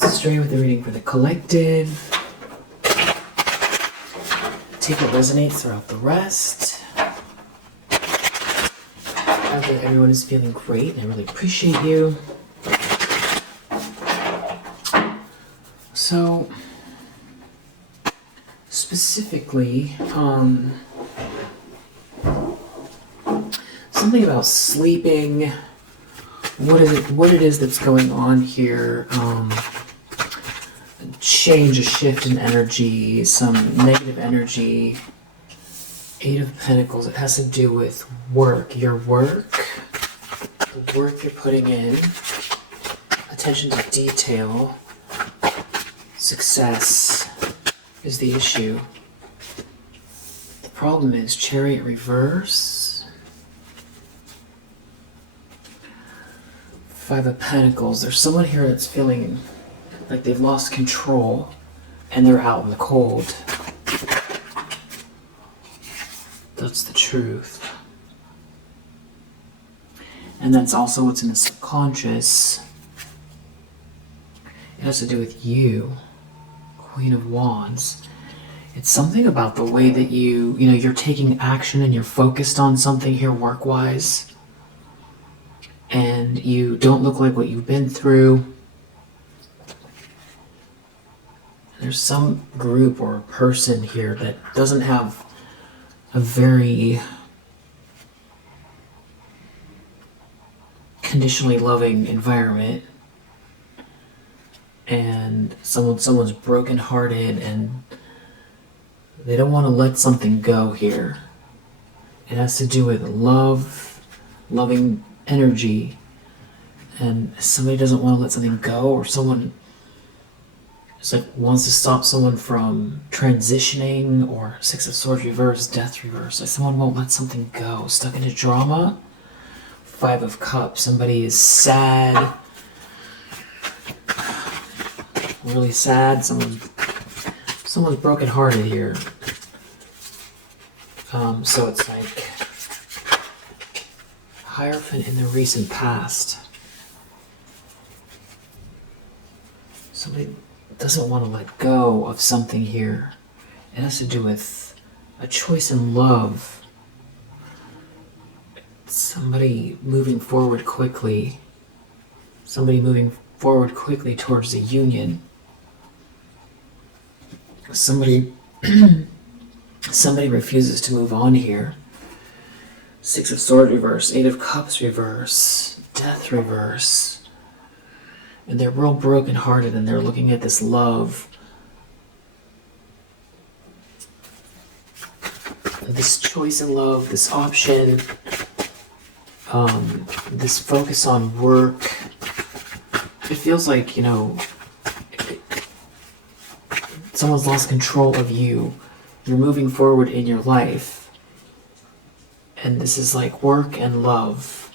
Let's stray with the reading for the collective. Take what resonates throughout the rest. I think everyone is feeling great and I really appreciate you. So, specifically, something about sleeping, what it is that's going on here, change, a shift in energy, some negative energy. Eight of Pentacles, it has to do with work, your work, the work you're putting in, attention to detail, success is the issue. The problem is Chariot reverse, Five of Pentacles. There's someone here that's feeling like they've lost control and they're out in the cold. That's the truth. And that's also what's in the subconscious. It has to do with you, Queen of Wands. It's something about the way that you're taking action and you're focused on something here work-wise. And you don't look like what you've been through. There's some group or person here that doesn't have a very conditionally loving environment, and someone's brokenhearted and they don't want to let something go here. It has to do with love, loving energy, and somebody doesn't want to let something go, or someone wants to stop someone from transitioning, or Six of Swords reverse, Death reverse. Like someone won't let something go, stuck in a drama. Five of Cups, somebody is sad, really sad. Someone's brokenhearted here. So it's like Hierophant in the recent past. Somebody doesn't want to let go of something here. It has to do with a choice in love. Somebody moving forward quickly. Somebody moving forward quickly towards the union. Somebody refuses to move on here. Six of Swords reverse, Eight of Cups reverse, Death reverse. And they're real brokenhearted and they're looking at this love, this choice in love, this option, this focus on work. It feels like, someone's lost control of you. You're moving forward in your life. And this is like work and love,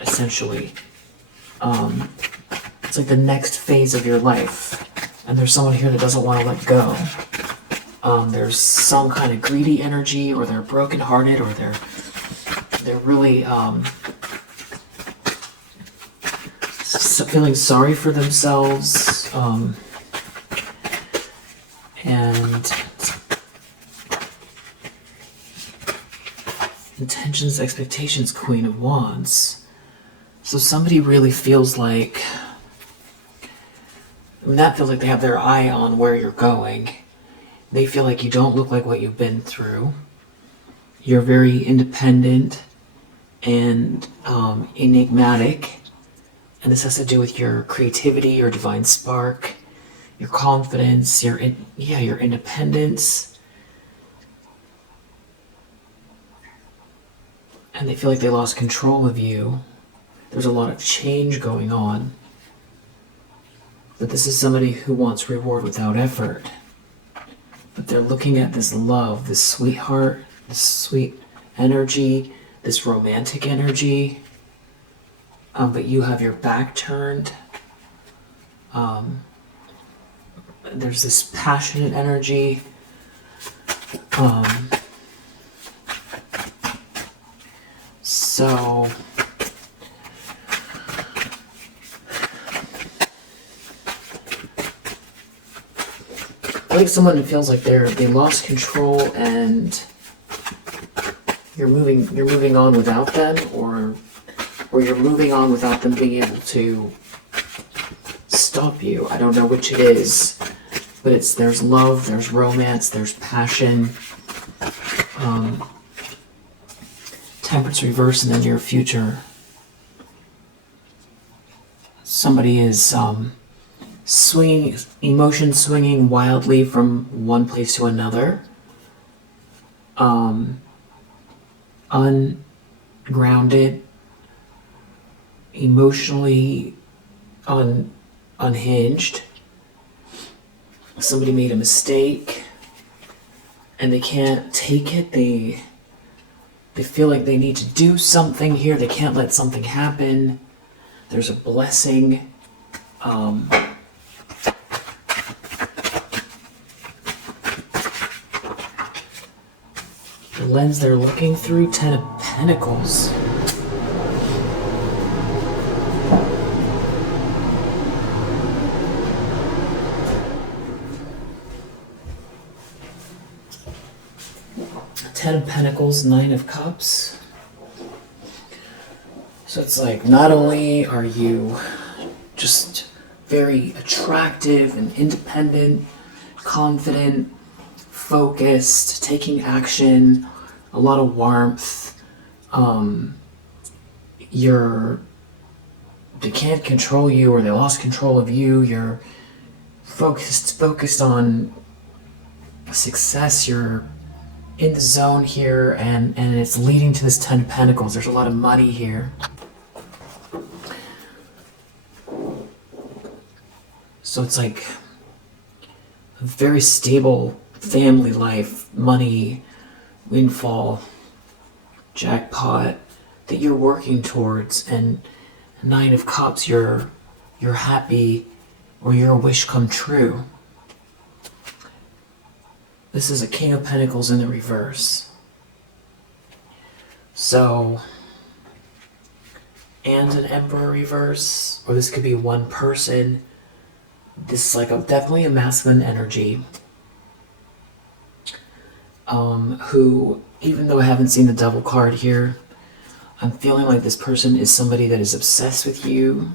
essentially. It's like the next phase of your life. And there's someone here that doesn't want to let go. There's some kind of greedy energy, or they're brokenhearted, or they're really feeling sorry for themselves. And intentions, expectations, Queen of Wands. So somebody really feels like, that feels like they have their eye on where you're going. They feel like you don't look like what you've been through. You're very independent and enigmatic. And this has to do with your creativity, your divine spark, your confidence, your independence. And they feel like they lost control of you. There's a lot of change going on. But this is somebody who wants reward without effort. But they're looking at this love, this sweetheart, this sweet energy, this romantic energy. But you have your back turned. There's this passionate energy. So feel like someone feels like they lost control and you're moving on without them, or you're moving on without them being able to stop you. I don't know which it is, but there's love, there's romance, there's passion. Temperance reverse in the near future. Somebody is swinging wildly from one place to another. Ungrounded, emotionally unhinged. Somebody made a mistake and they can't take it. They feel like they need to do something here. They can't let something happen. There's a blessing. The lens they're looking through, 10 of Pentacles. Ten of Pentacles, 9 of Cups. So it's like, not only are you just very attractive and independent, confident, focused, taking action, a lot of warmth, they can't control you, or they lost control of you. You're focused on success. You're in the zone here, and it's leading to this 10 of Pentacles. There's a lot of money here. So it's like a very stable family life, money, windfall, jackpot that you're working towards. And 9 of Cups, you're happy, or your wish come true. This is a King of Pentacles in the reverse. So, and an Emperor reverse, or this could be one person. This is like definitely a masculine energy. Who, even though I haven't seen the Devil card here, I'm feeling like this person is somebody that is obsessed with you.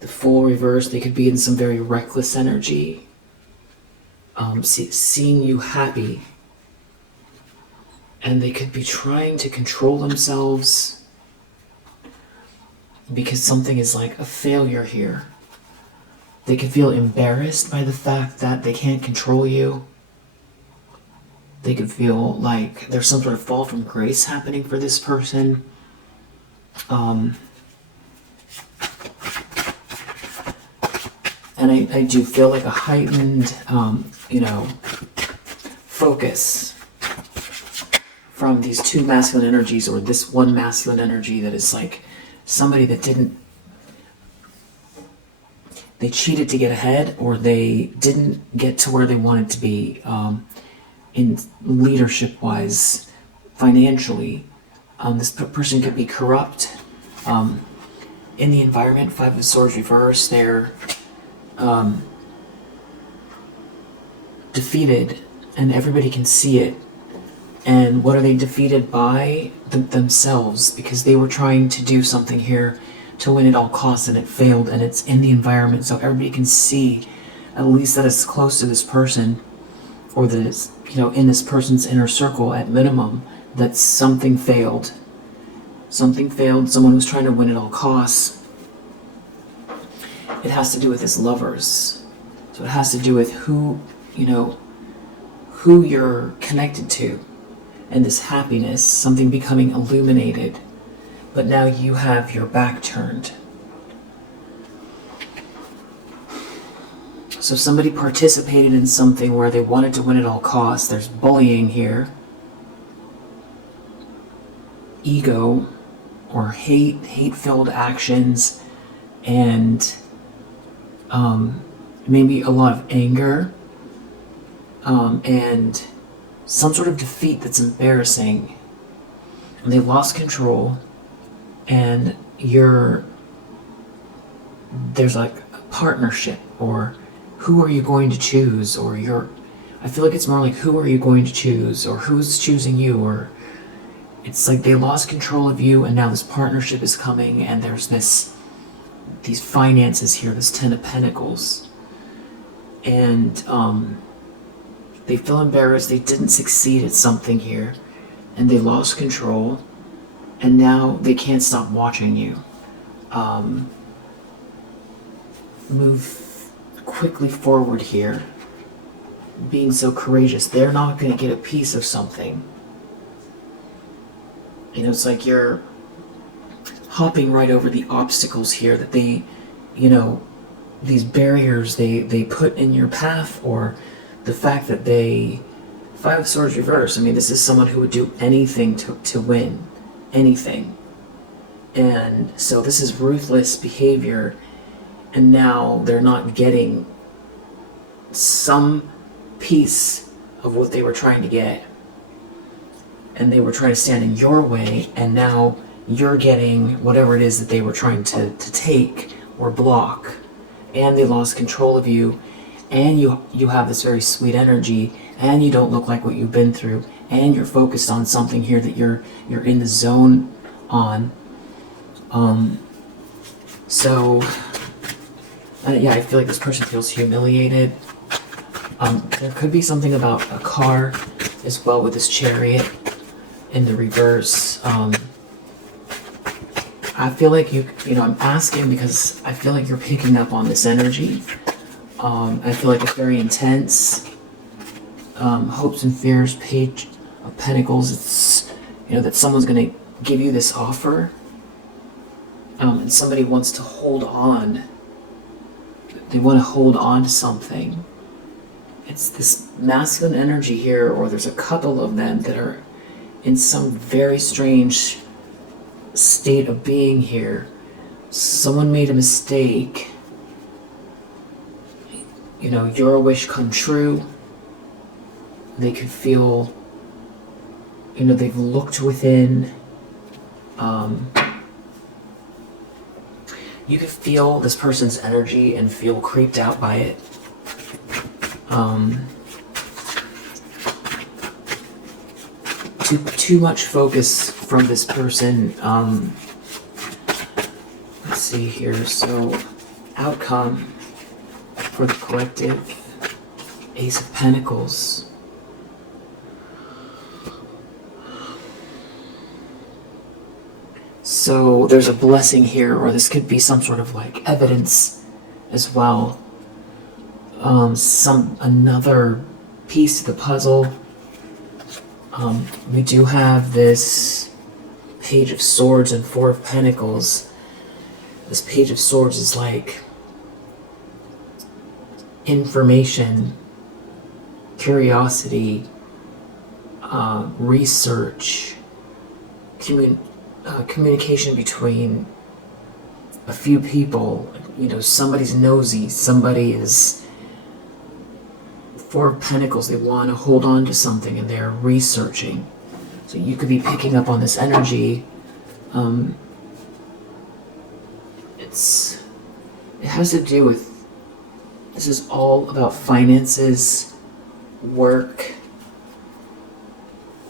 The Fool reverse, they could be in some very reckless energy. Seeing you happy, and they could be trying to control themselves because something is like a failure here. They could feel embarrassed by the fact that they can't control you. They could feel like there's some sort of fall from grace happening for this person. And I do feel like a heightened, focus from these two masculine energies, or this one masculine energy that is like somebody that they cheated to get ahead, or they didn't get to where they wanted to be in leadership-wise, financially. This person could be corrupt in the environment. 5 of Swords reverse, they're defeated, and everybody can see it. And what are they defeated by? Themselves, because they were trying to do something here to win at all costs, and it failed, and it's in the environment, so everybody can see, at least that it's close to this person, or that it's, in this person's inner circle at minimum, that something failed. Something failed, someone was trying to win at all costs. It has to do with his lovers. So it has to do with who you're connected to, and this happiness, something becoming illuminated, but now you have your back turned. So somebody participated in something where they wanted to win at all costs. There's bullying here, ego, or hate-filled actions, and maybe a lot of anger, and some sort of defeat that's embarrassing. And they lost control, and there's like a partnership, or who are you going to choose, or I feel like it's more like, who are you going to choose, or who's choosing you, or it's like they lost control of you, and now this partnership is coming, and there's these finances here, this 10 of Pentacles, and they feel embarrassed, they didn't succeed at something here, and they lost control, and now they can't stop watching you move quickly forward here, being so courageous. They're not going to get a piece of something. You know, it's like you're hopping right over the obstacles here that they, you know, these barriers they put in your path, or the fact that they, Five of Swords reverse. I mean, this is someone who would do anything to win, anything. And so this is ruthless behavior, and now they're not getting some piece of what they were trying to get. And they were trying to stand in your way, and now you're getting whatever it is that they were trying to take or block. And they lost control of you, and you have this very sweet energy, and you don't look like what you've been through, and you're focused on something here that you're in the zone on. Yeah, I feel like this person feels humiliated. There could be something about a car as well with this Chariot in the reverse. I feel like you know, I'm asking because I feel like you're picking up on this energy. I feel like it's very intense. Hopes and fears, Page of Pentacles. It's, you know, that someone's going to give you this offer. And somebody wants to hold on. They want to hold on to something. It's this masculine energy here, or there's a couple of them that are in some very strange state of being here. Someone made a mistake. You know, your wish come true. They could feel, you know, they've looked within. You could feel this person's energy and feel creeped out by it. Too much focus from this person. Let's see here. So, outcome for the collective. Ace of Pentacles. So there's a blessing here, or this could be some sort of like evidence as well. Another piece to the puzzle. We do have this Page of Swords and Four of Pentacles. This Page of Swords is like information, curiosity, research, communication between a few people. You know, somebody's nosy, somebody is... Four of Pentacles, they want to hold on to something and they're researching. So you could be picking up on this energy. It has to do with... This is all about finances, work,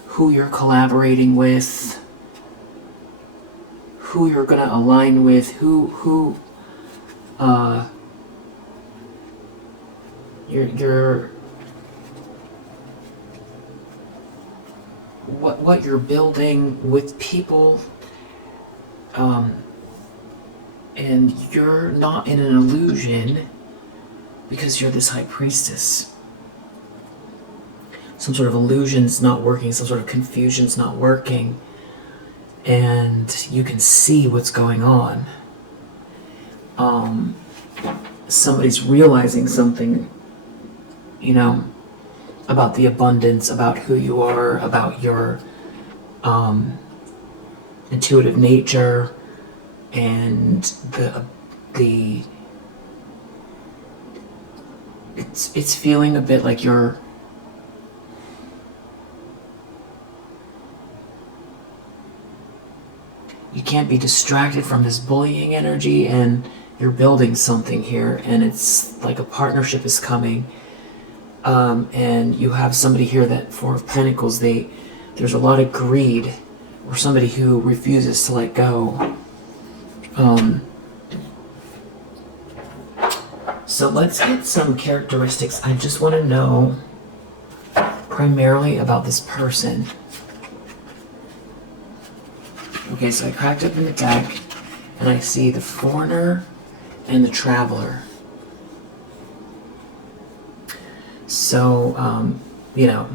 who you're collaborating with, who you're going to align with, what you're building with people, and you're not in an illusion because you're this High Priestess. Some sort of illusion's not working, some sort of confusion's not working, and you can see what's going on. Somebody's realizing something, you know, about the abundance, about who you are, about your intuitive nature, and it's feeling a bit like you can't be distracted from this bullying energy, and you're building something here, and it's like a partnership is coming. And you have somebody here that Four of Pentacles, there's a lot of greed, or somebody who refuses to let go. So let's get some characteristics. I just want to know primarily about this person. Okay, so I cracked open the deck, and I see the Foreigner and the Traveler. So, you know,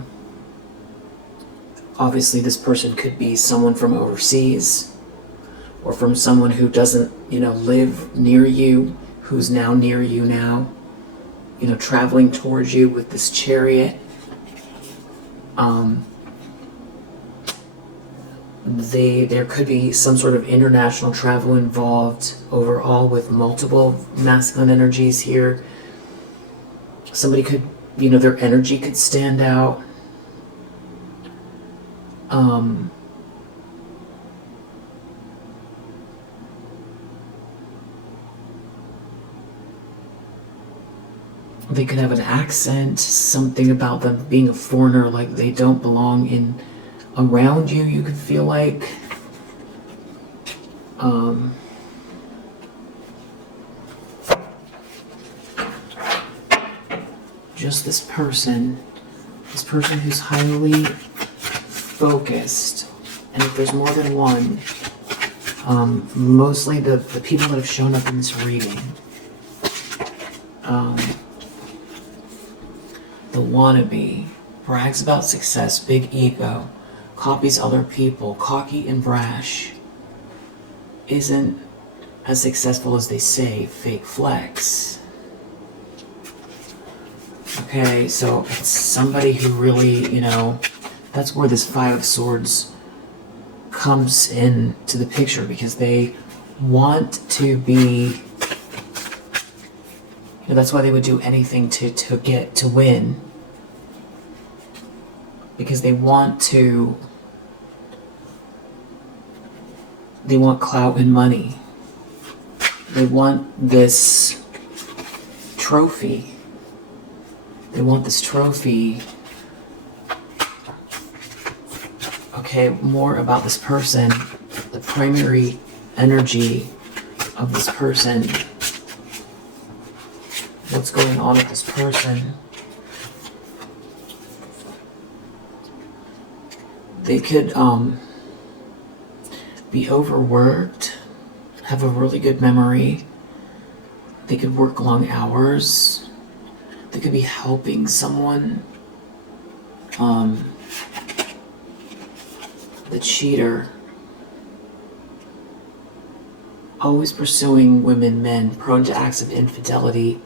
obviously this person could be someone from overseas, or from someone who doesn't, you know, live near you, who's now near you now, you know, traveling towards you with this Chariot. There could be some sort of international travel involved overall with multiple masculine energies here. Somebody could, you know, their energy could stand out. They could have an accent, something about them being a foreigner, like they don't belong in around you, you could feel like. Just this person who's highly focused, and if there's more than one, mostly the people that have shown up in this reading, the wannabe, brags about success, big ego, copies other people, cocky and brash, isn't as successful as they say, fake flex. Okay, so it's somebody who really, you know, that's where this Five of Swords comes in to the picture, because they want to be, you know, that's why they would do anything to win, because they want clout and money. They want this trophy. They want this trophy. Okay, more about this person. The primary energy of this person. What's going on with this person? They could be overworked, have a really good memory. They could work long hours. They could be helping someone. The cheater. Always pursuing women, men, prone to acts of infidelity,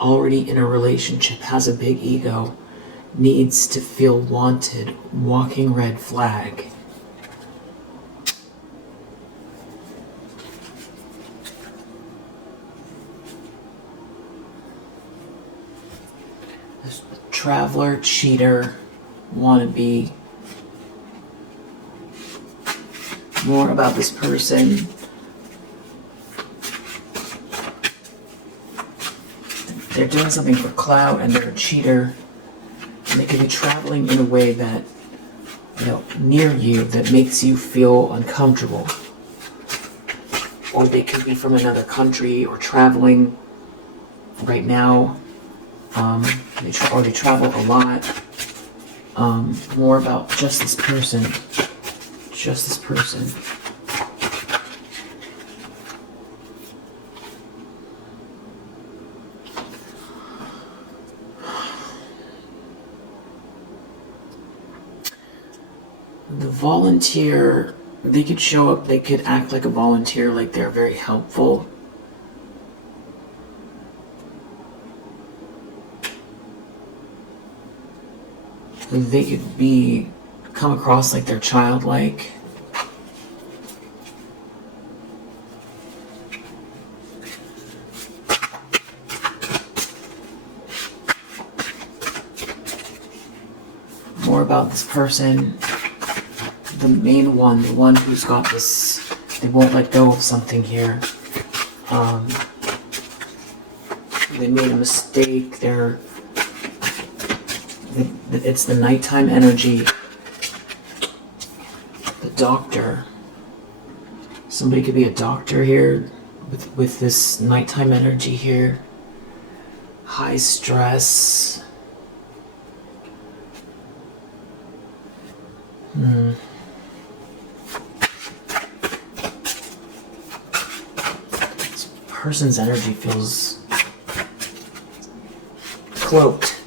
already in a relationship, has a big ego, needs to feel wanted, walking red flag. Traveler, cheater, wannabe. More about this person. They're doing something for clout, and they're a cheater. And they could be traveling in a way that, you know, near you, that makes you feel uncomfortable. Or they could be from another country, or traveling right now. They travel a lot. More about just this person. Just this person. The volunteer, they could show up, they could act like a volunteer, like they're very helpful. They could come across like they're childlike. More about this person. The main one, the one who's got this, they won't let go of something here. They made a mistake. It's the nighttime energy. The doctor. Somebody could be a doctor here with this nighttime energy here. High stress. This person's energy feels cloaked.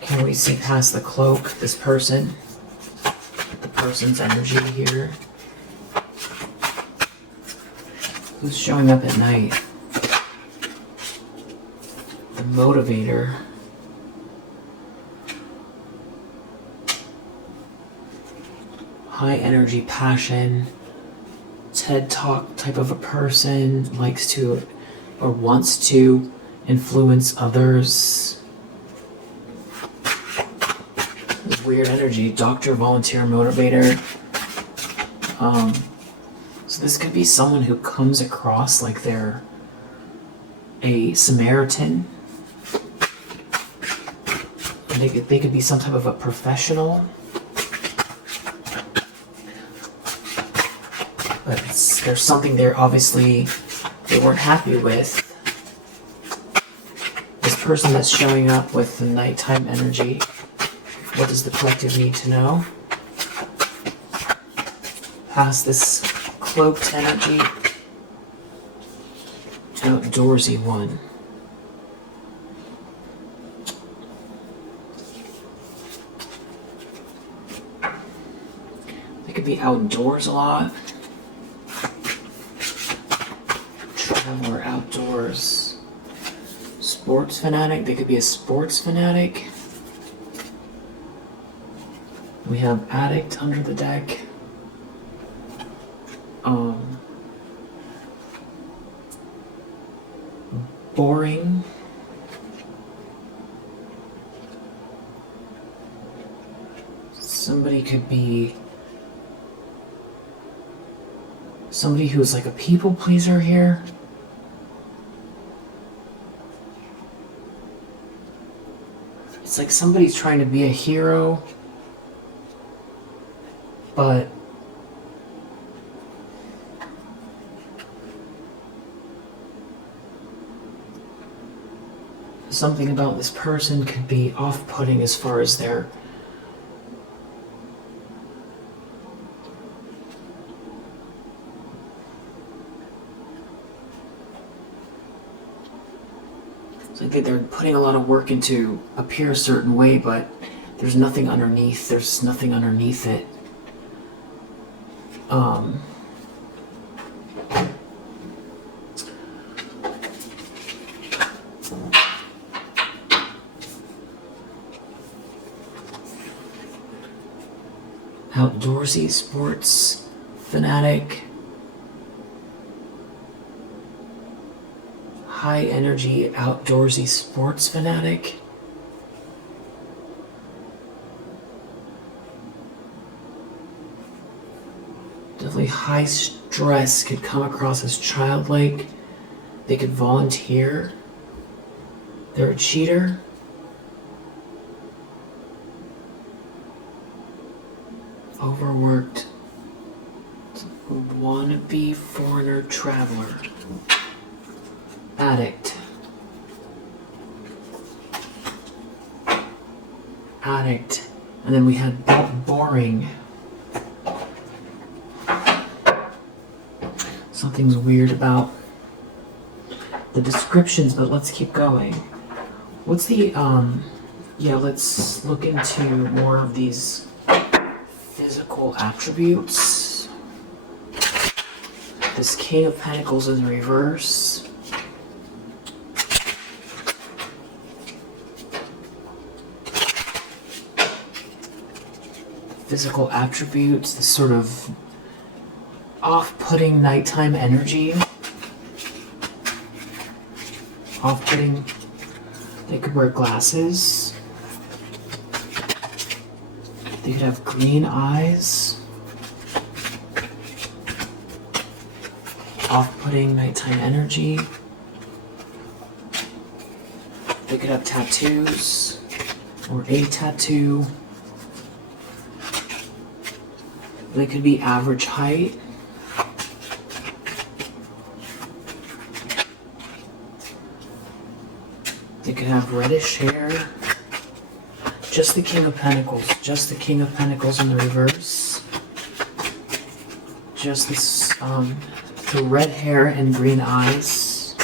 Can we see past the cloak? This person, the person's energy here. Who's showing up at night? The motivator. High energy passion. TED Talk type of a person, likes to or wants to influence others. Weird energy. Doctor, volunteer, motivator. So this could be someone who comes across like they're a Samaritan. And they could be some type of a professional. But there's something there obviously they weren't happy with. This person that's showing up with the nighttime energy. What does the collective need to know? Past this cloaked energy. Outdoorsy one. They could be outdoors a lot. Traveler, outdoors. Sports fanatic. They could be a sports fanatic. We have addict under the deck. Boring. Somebody could be somebody who's like a people pleaser here. It's like somebody's trying to be a hero, but something about this person could be off-putting as far as their it's like they're putting a lot of work into appear a certain way, but there's nothing underneath. There's nothing underneath it. Outdoorsy, sports, fanatic, high energy, outdoorsy, sports fanatic. Definitely high stress, could come across as childlike. They could volunteer. They're a cheater. Overworked, wannabe foreigner traveler, addict, and then we had boring. Something's weird about the descriptions, but let's keep going. What's the let's look into more of these physical attributes. This King of Pentacles in reverse. Physical attributes, this sort of off-putting nighttime energy. Off-putting. They could wear glasses. They could have green eyes. Off-putting nighttime energy. They could have tattoos or a tattoo. They could be average height. They could have reddish hair. Just the King of Pentacles. Just the King of Pentacles in the reverse. Just this, the red hair and green eyes.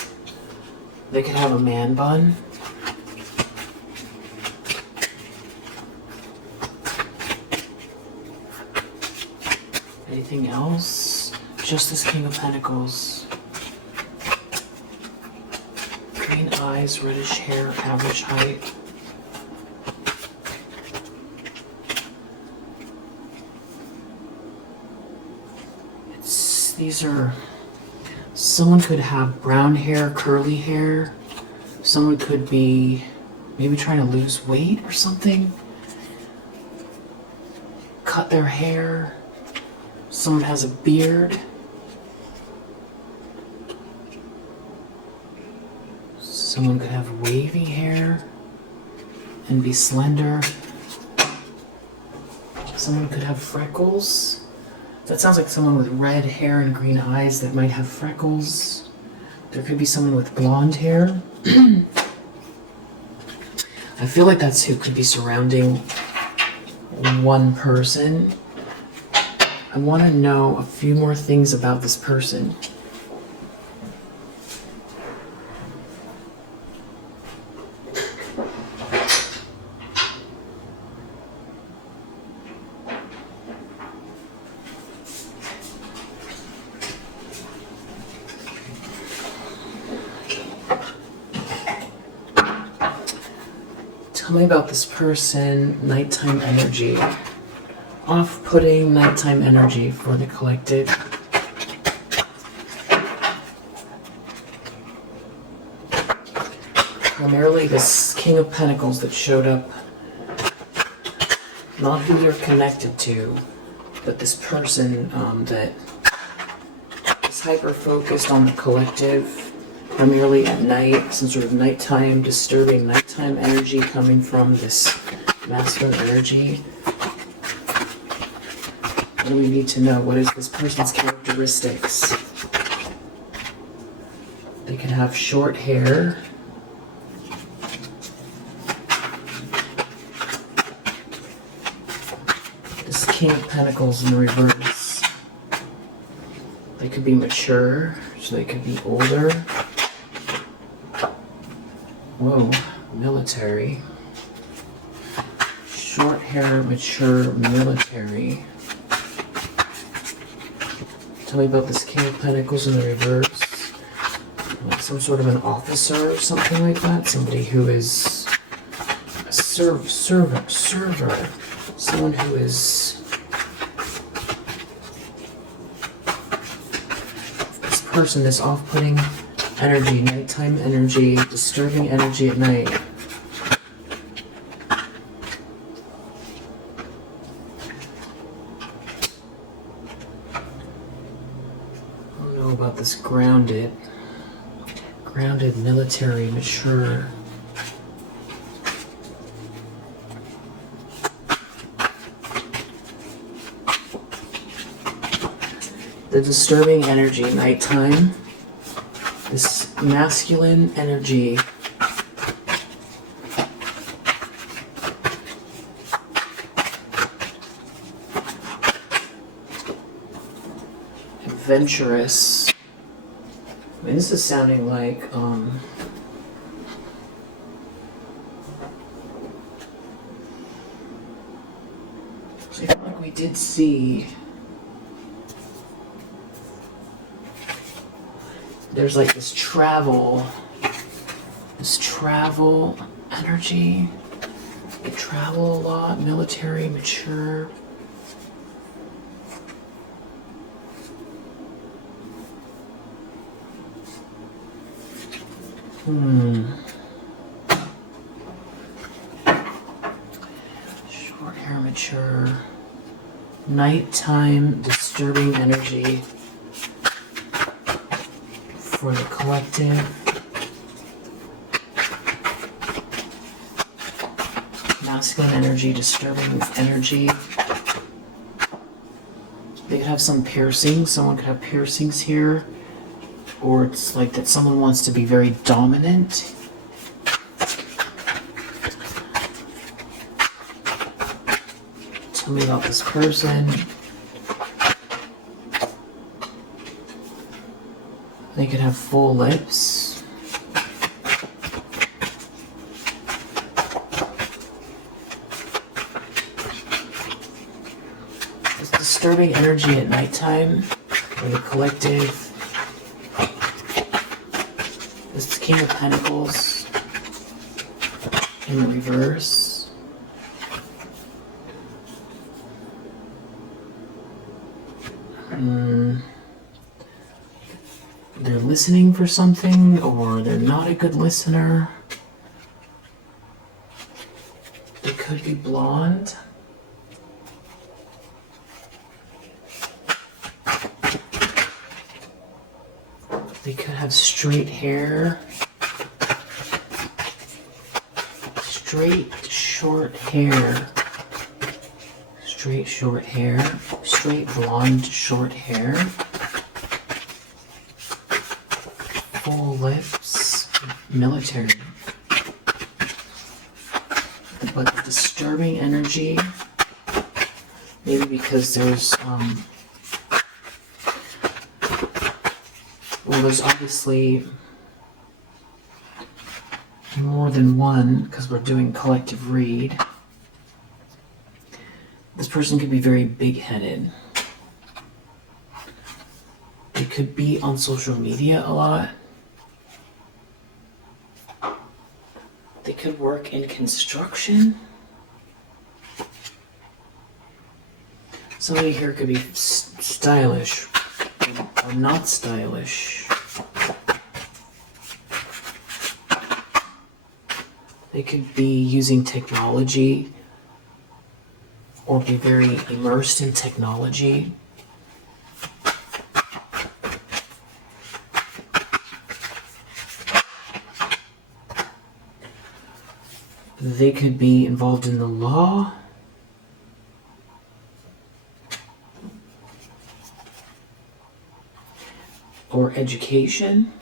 They could have a man bun. Anything else? Just this King of Pentacles. Green eyes, reddish hair, average height. These are, someone could have brown hair, curly hair. Someone could be maybe trying to lose weight or something. Cut their hair. Someone has a beard. Someone could have wavy hair and be slender. Someone could have freckles. That sounds like someone with red hair and green eyes that might have freckles. There could be someone with blonde hair. I feel like that's who could be surrounding one person. I want to know a few more things about this person. Tell me about this person, nighttime energy. Off-putting nighttime energy for the collective. Primarily this King of Pentacles that showed up. Not who you're connected to, but this person that is hyper-focused on the collective. Primarily at night, some sort of nighttime, disturbing nighttime energy coming from this masculine energy. What do we need to know? What is this person's characteristics? They can have short hair. This King of Pentacles in reverse. They could be mature, so they could be older. Whoa, military. Short hair, mature, military. Tell me about this King of Pentacles in the reverse. Like some sort of an officer or something like that. Somebody who is a server. Someone who is... This person, this off-putting energy, nighttime energy, disturbing energy at night. I don't know about this grounded military, mature. The disturbing energy, nighttime. This masculine energy. Adventurous. I mean, this is sounding like, so I feel like we did see there's like this travel energy. They travel a lot, military, mature. Short hair, mature. Nighttime, disturbing energy for the collective. masculine energy, disturbing energy. They could have some piercings. Someone could have piercings here. Or it's like that someone wants to be very dominant. Tell me about this person. They could have full lips. It's disturbing energy at nighttime, or the collective. This is King of Pentacles in reverse. They're listening for something, or they're not a good listener. They could be blonde. They could have straight hair. Straight, short hair. Straight, short hair. Straight, blonde, short hair. Full lips. Military. But disturbing energy. Maybe because there's, well, there's obviously more than one, because we're doing collective read. This person could be very big-headed. They could be on social media a lot. They could work in construction. Somebody here could be stylish or not stylish. They could be using technology or be very immersed in technology. They could be involved in the law. Or education.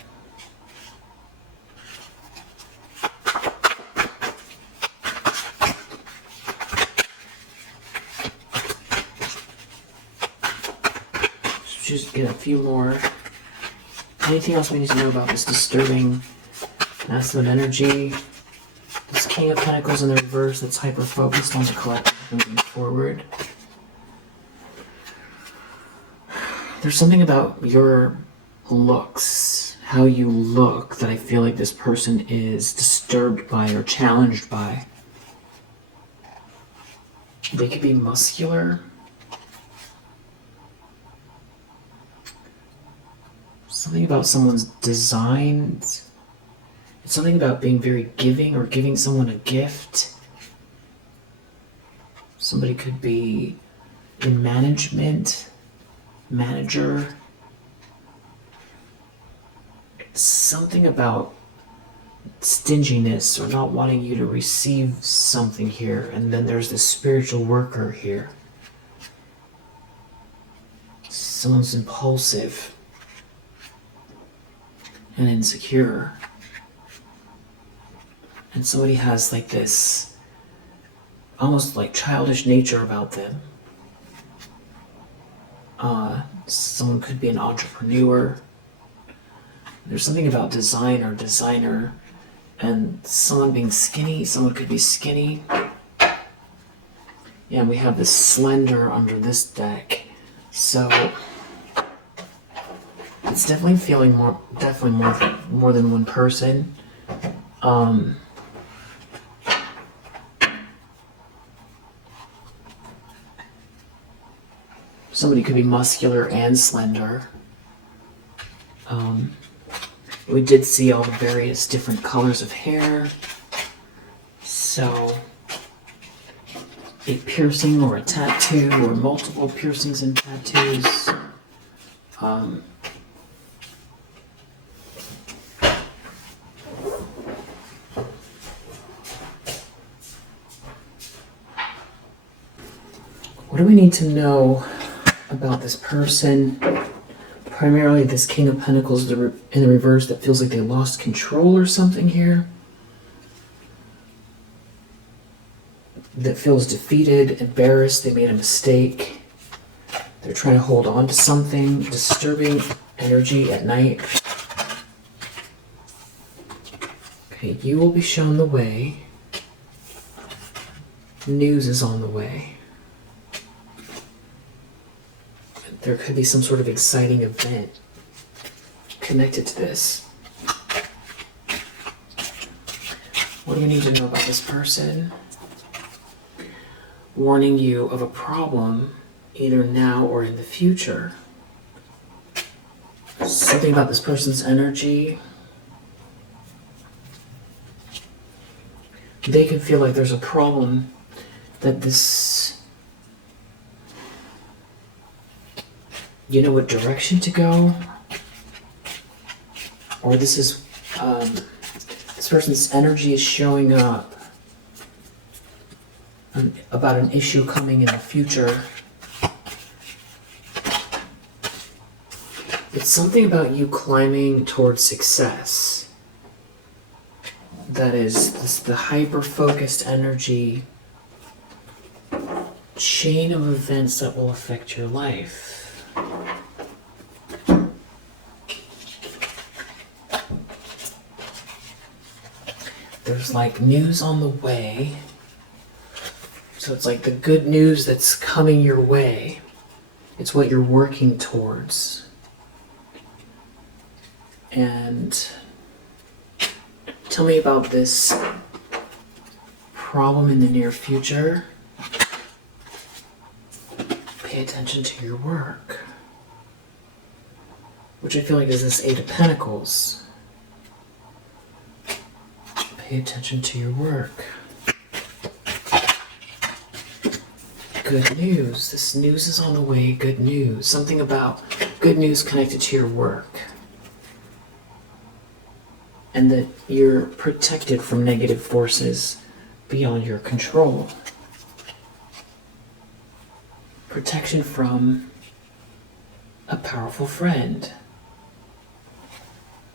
Just get a few more. Anything else we need to know about this disturbing masculine energy? This King of Pentacles in the reverse that's hyper-focused on the collective moving forward. There's something about your looks, how you look, that I feel like this person is disturbed by or challenged by. They could be muscular. Something about someone's designs. It's something about being very giving or giving someone a gift. Somebody could be in management, manager. Something about stinginess or not wanting you to receive something here. And then there's this spiritual worker here. Someone's impulsive and insecure. And somebody has like this almost like childish nature about them. Someone could be an entrepreneur. There's something about designer, and someone being skinny. Someone could be skinny. Yeah, and we have this slender under this deck. So it's definitely feeling more than one person. Somebody could be muscular and slender. We did see all the various different colors of hair. So a piercing or a tattoo or multiple piercings and tattoos. What do we need to know about this person? Primarily this King of Pentacles in the reverse that feels like they lost control or something here. That feels defeated, embarrassed, they made a mistake. They're trying to hold on to something, disturbing energy at night. Okay, you will be shown the way. News is on the way. There could be some sort of exciting event connected to this. What do we need to know about this person? Warning you of a problem either now or in the future. Something about this person's energy. They can feel like there's a problem that this, you know what direction to go, or this is, this person's energy is showing up about an issue coming in the future. It's something about you climbing towards success. That is this, the hyper-focused energy chain of events that will affect your life. There's like news on the way. So it's like the good news that's coming your way. It's what you're working towards. And tell me about this problem in the near future. Pay attention to your work. Which I feel like is this Eight of Pentacles. Pay attention to your work. Good news. This news is on the way. Good news. Something about good news connected to your work. And that you're protected from negative forces beyond your control. Protection from a powerful friend.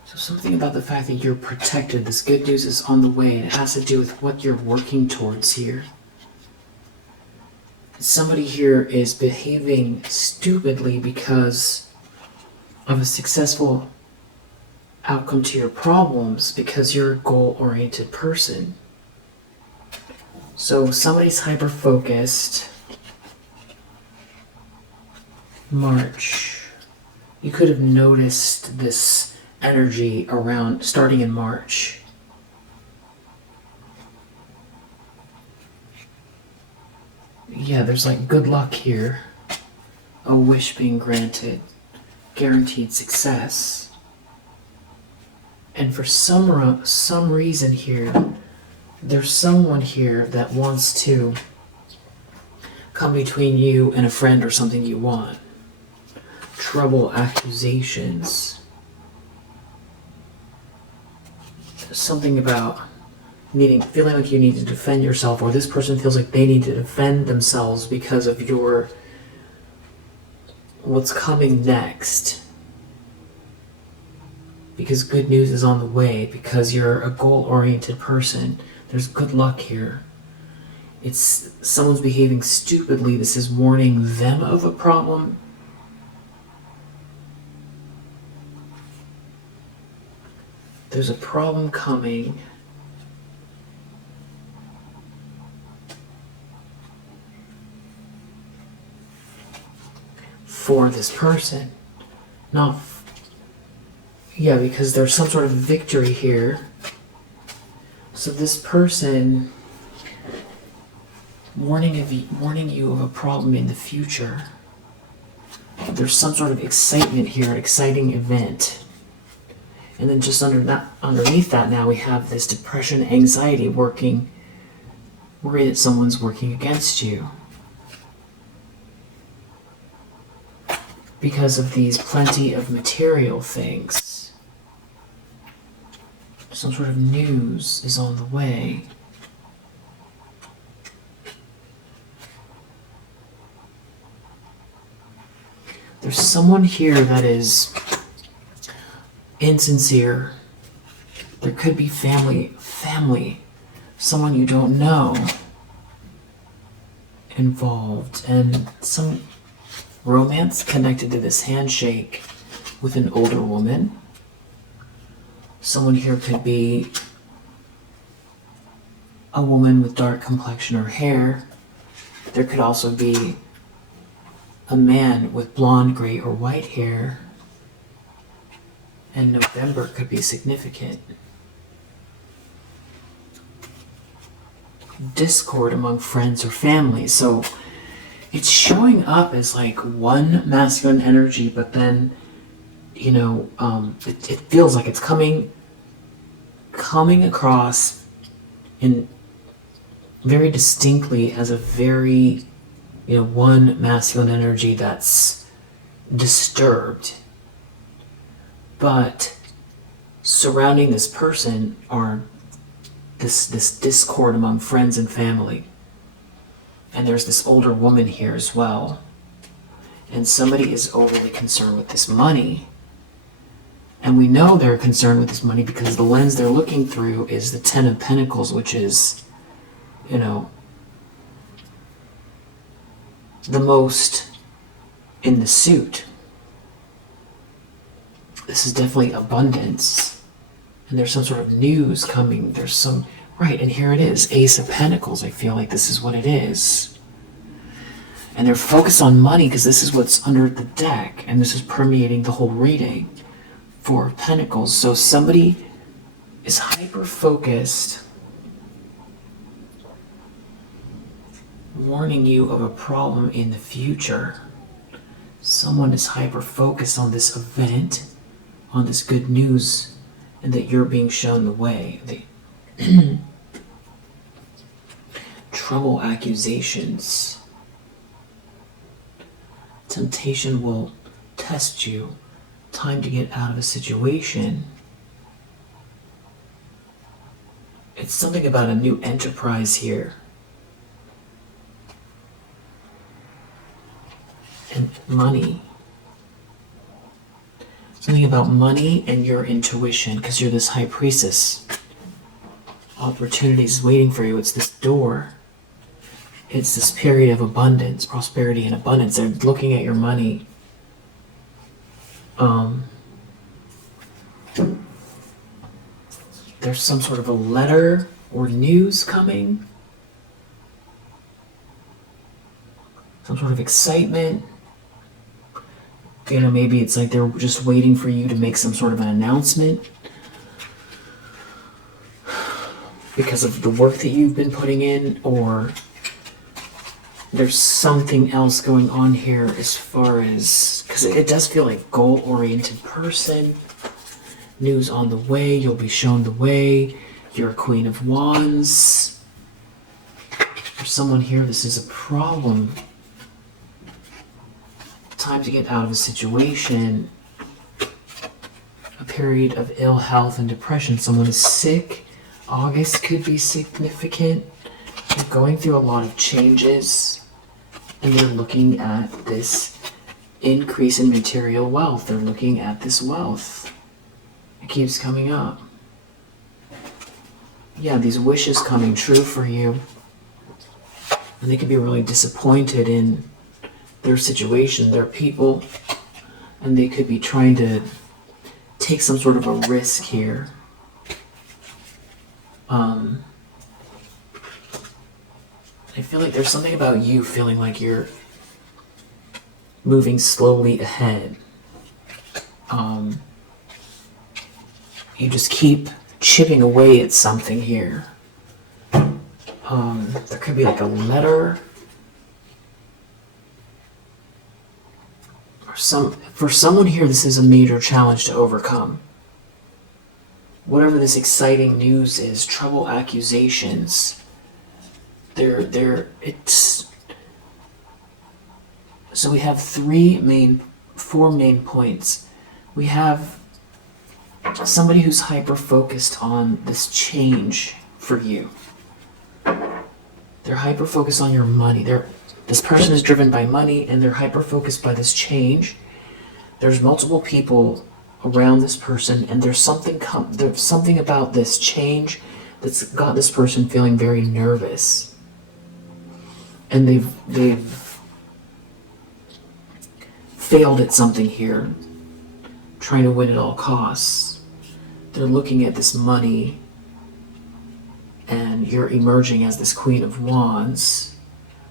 So something about the fact that you're protected, this good news is on the way, and it has to do with what you're working towards here. Somebody here is behaving stupidly because of a successful outcome to your problems, because you're a goal-oriented person. So somebody's hyper-focused. March. You could have noticed this energy around starting in March. Yeah, there's like good luck here. A wish being granted. Guaranteed success. And for some reason here, there's someone here that wants to come between you and a friend or something you want. Trouble, accusations. There's something about feeling like you need to defend yourself, or this person feels like they need to defend themselves because of what's coming next. Because good news is on the way, because you're a goal-oriented person. There's good luck here. It's someone's behaving stupidly. This is warning them of a problem. There's a problem coming. For this person. Not... Yeah, because there's some sort of victory here. So this person warning you of a problem in the future. There's some sort of excitement here, an exciting event. And then just underneath that now we have this depression, anxiety worry that someone's working against you. Because of these plenty of material things. Some sort of news is on the way. There's someone here that is insincere. There could be family, someone you don't know involved, and some romance connected to this handshake with an older woman. Someone here could be a woman with dark complexion or hair. There could also be a man with blonde, gray, or white hair. And November could be significant. Discord among friends or family. So it's showing up as like one masculine energy, but then, you know, it feels like it's coming across in very distinctly as a very, you know, one masculine energy that's disturbed. But surrounding this person are this discord among friends and family. And there's this older woman here as well. And somebody is overly concerned with this money. And we know they're concerned with this money because the lens they're looking through is the Ten of Pentacles, which is, you know, the most in the suit. This is definitely abundance. And there's some sort of news coming. There's some, right, and here it is, Ace of Pentacles. I feel like this is what it is. And they're focused on money because this is what's under the deck. And this is permeating the whole reading. Four of Pentacles. So somebody is hyper-focused, warning you of a problem in the future. Someone is hyper-focused on this event, on this good news, and that you're being shown the way. Trouble, accusations. Temptation will test you. Time to get out of a situation. It's something about a new enterprise here. And money. Something about money and your intuition, because you're this high priestess. Opportunities waiting for you. It's this door. It's this period of abundance, prosperity and abundance. They're looking at your money. There's some sort of a letter or news coming. Some sort of excitement. You know, maybe it's like they're just waiting for you to make some sort of an announcement because of the work that you've been putting in, or there's something else going on here as far as, because it does feel like goal-oriented person. News on the way, you'll be shown the way. You're a Queen of Wands. For someone here, this is a problem. Time to get out of a situation. A period of ill health and depression. Someone is sick. August could be significant. You're going through a lot of changes. And they're looking at this increase in material wealth. They're looking at this wealth. It keeps coming up. Yeah, these wishes coming true for you. And they could be really disappointed in their situation, their people. And they could be trying to take some sort of a risk here. I feel like there's something about you feeling like you're moving slowly ahead. You just keep chipping away at something here. There could be like a letter. For someone here, this is a major challenge to overcome. Whatever this exciting news is, trouble, accusations, it's... So we have four main points. We have somebody who's hyper-focused on this change for you. They're hyper-focused on your money. This person is driven by money, and they're hyper-focused by this change. There's multiple people around this person, and there's something about this change that's got this person feeling very nervous. And they've failed at something here, trying to win at all costs. They're looking at this money, and you're emerging as this Queen of Wands.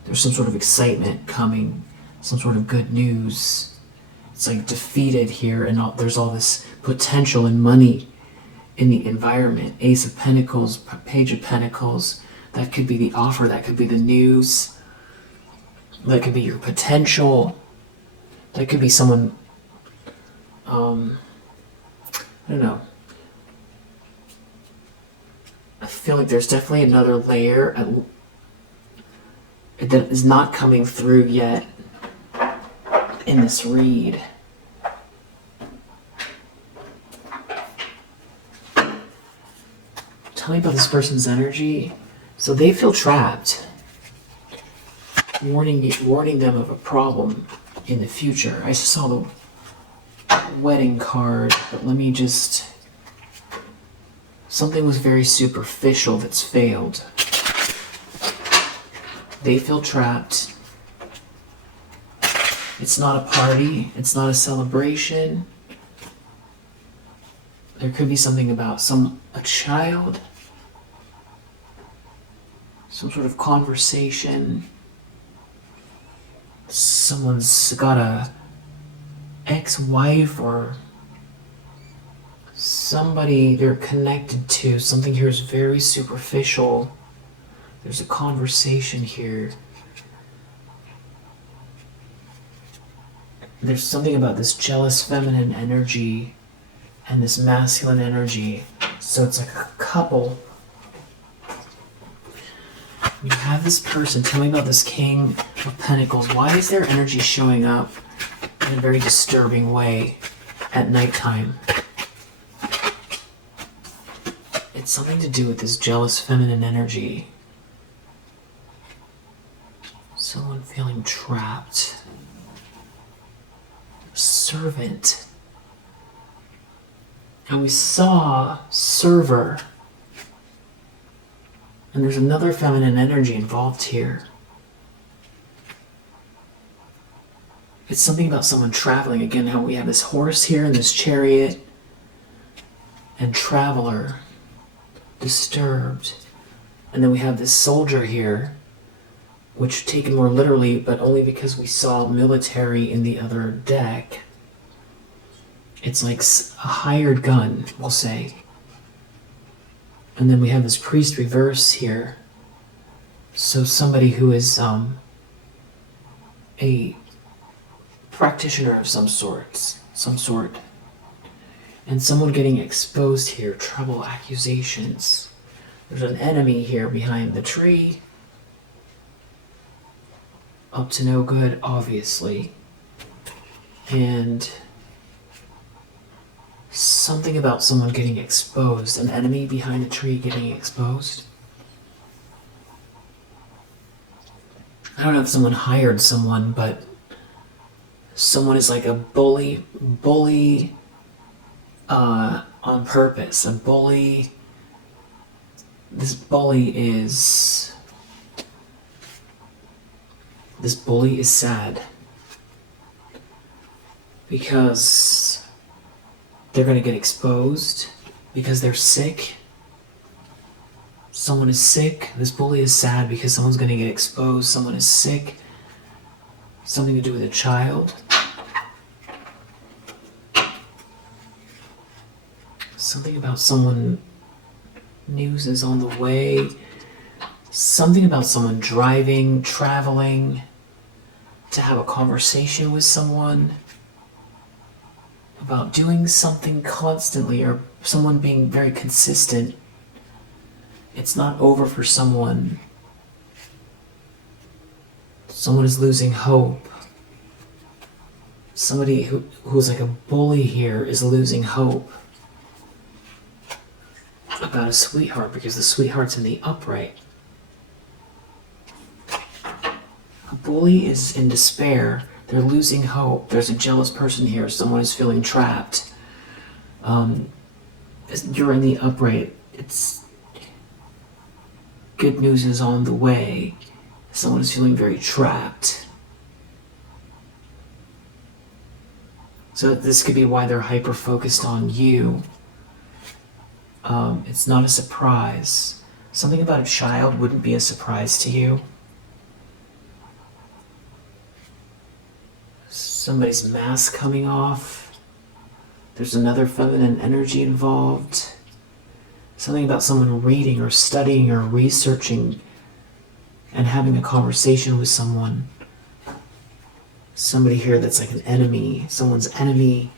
There's some sort of excitement coming, some sort of good news. It's like defeated here, and there's all this potential and money in the environment. Ace of Pentacles, Page of Pentacles. That could be the offer, that could be the news. That could be your potential. That could be someone, I don't know. I feel like there's definitely another layer that is not coming through yet in this read. Tell me about this person's energy. So they feel trapped. Warning them of a problem in the future. I just saw the wedding card, but let me just... Something was very superficial that's failed. They feel trapped. It's not a party. It's not a celebration. There could be something about a child. Some sort of conversation. Someone's got a ex-wife or somebody they're connected to. Something here is very superficial. There's a conversation here. There's something about this jealous feminine energy and this masculine energy. So it's like a couple. You have this person. Tell me about this King of Pentacles. Why is their energy showing up in a very disturbing way at nighttime? It's something to do with this jealous feminine energy. Someone feeling trapped. Servant. And we saw server. And there's another feminine energy involved here. It's something about someone traveling. Again, how we have this horse here and this chariot. And traveler. Disturbed. And then we have this soldier here. Which taken more literally, but only because we saw military in the other deck. It's like a hired gun, we'll say. And then we have this priest reverse here. So somebody who is a practitioner of some sort. And someone getting exposed here. Trouble, accusations. There's an enemy here behind the tree. Up to no good, obviously. And something about someone getting exposed. An enemy behind a tree getting exposed. I don't know if someone hired someone, but someone is like a bully on purpose. A bully. This bully is sad because they're going to get exposed because they're sick. Someone is sick. This bully is sad because someone's going to get exposed. Someone is sick. Something to do with a child. Something about someone, news is on the way. Something about someone driving, traveling, to have a conversation with someone about doing something constantly, or someone being very consistent. It's not over for someone. Someone is losing hope. Somebody who's like a bully here is losing hope about a sweetheart, because the sweetheart's in the upright. A bully is in despair. They're losing hope. There's a jealous person here. Someone is feeling trapped. You're in the upright. It's good news is on the way. Someone is feeling very trapped. So this could be why they're hyper focused on you. It's not a surprise. Something about a child wouldn't be a surprise to you. Somebody's mask coming off. There's another feminine energy involved. Something about someone reading or studying or researching and having a conversation with someone. Somebody here that's like an enemy. Someone's enemy.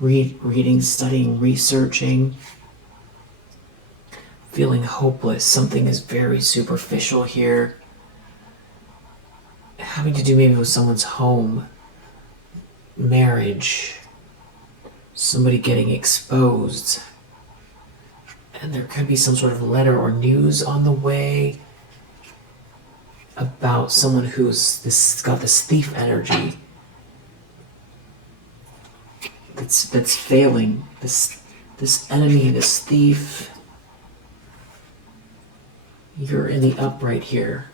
Reading, studying, researching. Feeling hopeless. Something is very superficial here. Having to do maybe with someone's home. Marriage. Somebody getting exposed. And there could be some sort of letter or news on the way about someone who's got this thief energy that's failing. This enemy, this thief. You're in the upright here.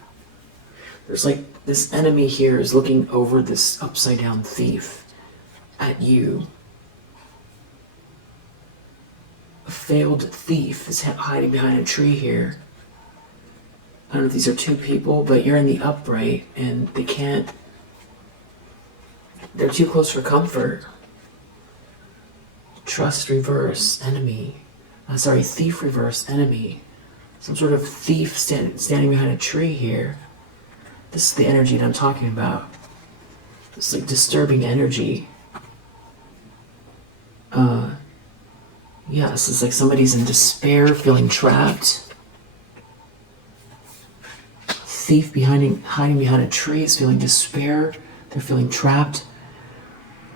There's like this enemy here is looking over this upside down thief at you. A failed thief is hiding behind a tree here. I don't know if these are two people, but you're in the upright and they're too close for comfort. Trust reverse, enemy. Thief reverse, enemy. Some sort of thief standing behind a tree here. This is the energy that I'm talking about. It's like disturbing energy. This is like somebody's in despair, feeling trapped. Thief hiding behind a tree is feeling despair. They're feeling trapped.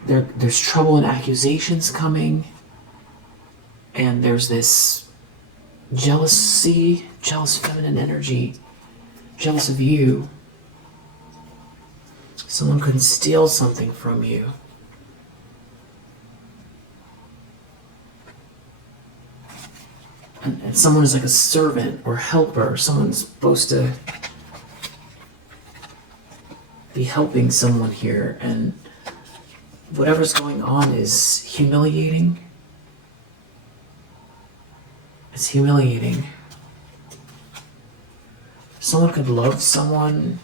There's trouble and accusations coming. And there's this jealous feminine energy. Jealous of you. Someone could steal something from you. And someone is like a servant or helper. Someone's supposed to be helping someone here, and whatever's going on is humiliating. It's humiliating. Someone could love someone.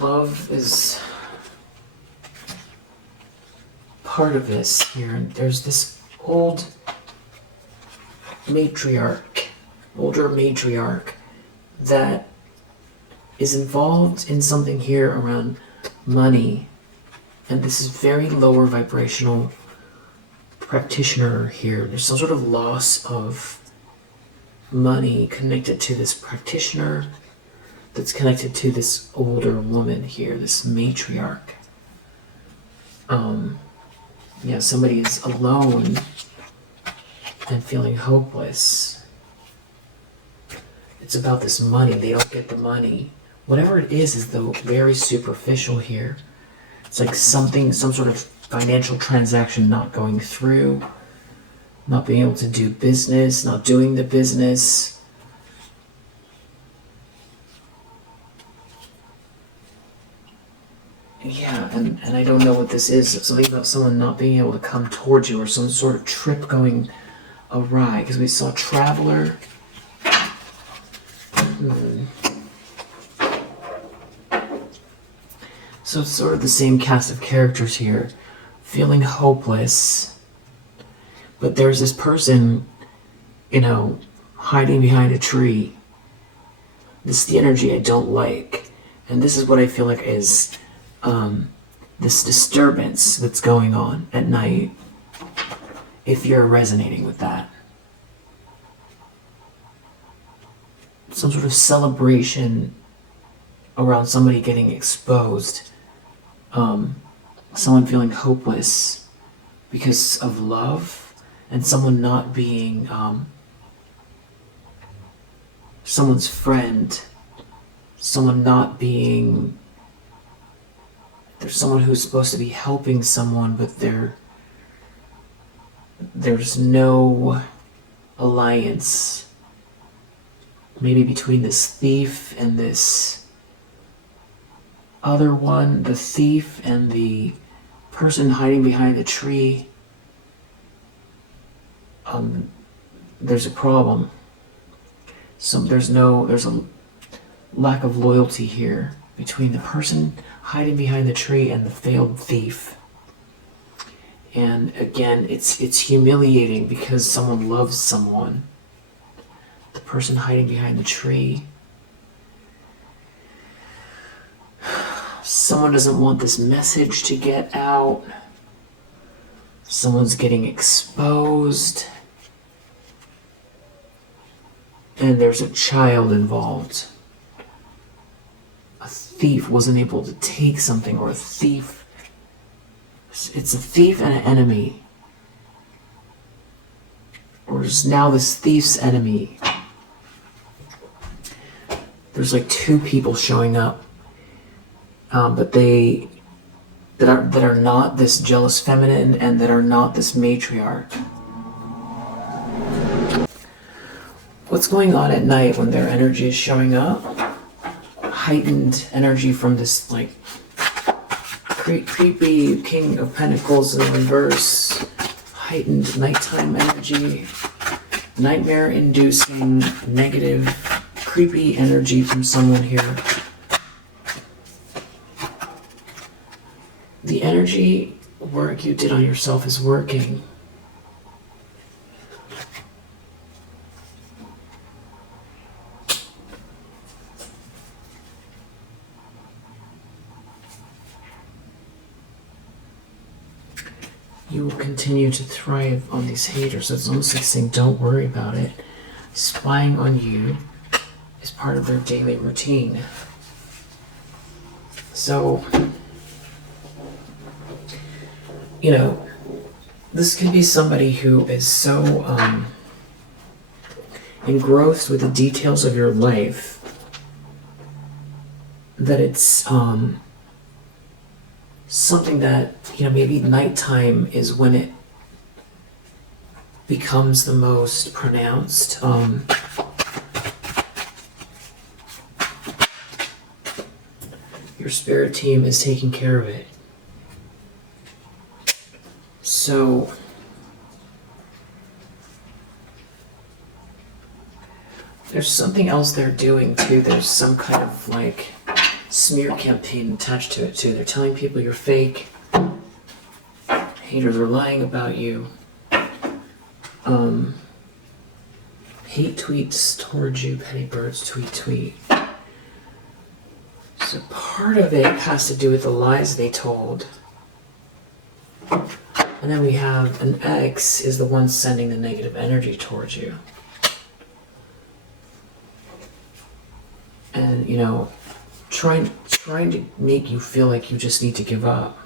Love is part of this here. And there's this older matriarch that is involved in something here around money. And this is very lower vibrational practitioner here. There's some sort of loss of money connected to this practitioner that's connected to this older woman here, this matriarch. Somebody is alone and feeling hopeless. It's about this money. They don't get the money. Whatever it is though very superficial here. It's like some sort of financial transaction not going through, not being able to do business, not doing the business. And I don't know what this is. Something about someone not being able to come towards you, or some sort of trip going awry, because we saw traveler. So it's sort of the same cast of characters here, feeling hopeless, but there's this person, hiding behind a tree. This is the energy I don't like, and this is what I feel like is this disturbance that's going on at night, if you're resonating with that. Some sort of celebration around somebody getting exposed. Someone feeling hopeless because of love, and someone not being someone's friend, someone not being There's someone who's supposed to be helping someone, but there's no alliance. Maybe between this thief and this other one, the thief and the person hiding behind the tree. There's a problem. There's a lack of loyalty here between the person hiding behind the tree and the failed thief. And again, it's humiliating because someone loves someone. The person hiding behind the tree. Someone doesn't want this message to get out. Someone's getting exposed. And there's a child involved. A thief wasn't able to take something, or a thief. It's a thief and an enemy. Or is now this thief's enemy. There's like two people showing up, but that are not this jealous feminine and that are not this matriarch. What's going on at night when their energy is showing up? Heightened energy from this like creepy King of Pentacles in reverse. Heightened nighttime energy. Nightmare-inducing, negative, creepy energy from someone here. The energy work you did on yourself is working. You will continue to thrive on these haters. It's almost like saying, don't worry about it. Spying on you is part of their daily routine. So, you know, this could be somebody who is so engrossed with the details of your life that it's something that, you know, maybe nighttime is when it becomes the most pronounced. Your spirit team is taking care of it. So there's something else they're doing too. There's some kind of like smear campaign attached to it too. They're telling people you're fake. Haters are lying about you. Hate tweets towards you, petty birds tweet. So part of it has to do with the lies they told. And then we have an ex is the one sending the negative energy towards you. And, you know, trying to make you feel like you just need to give up.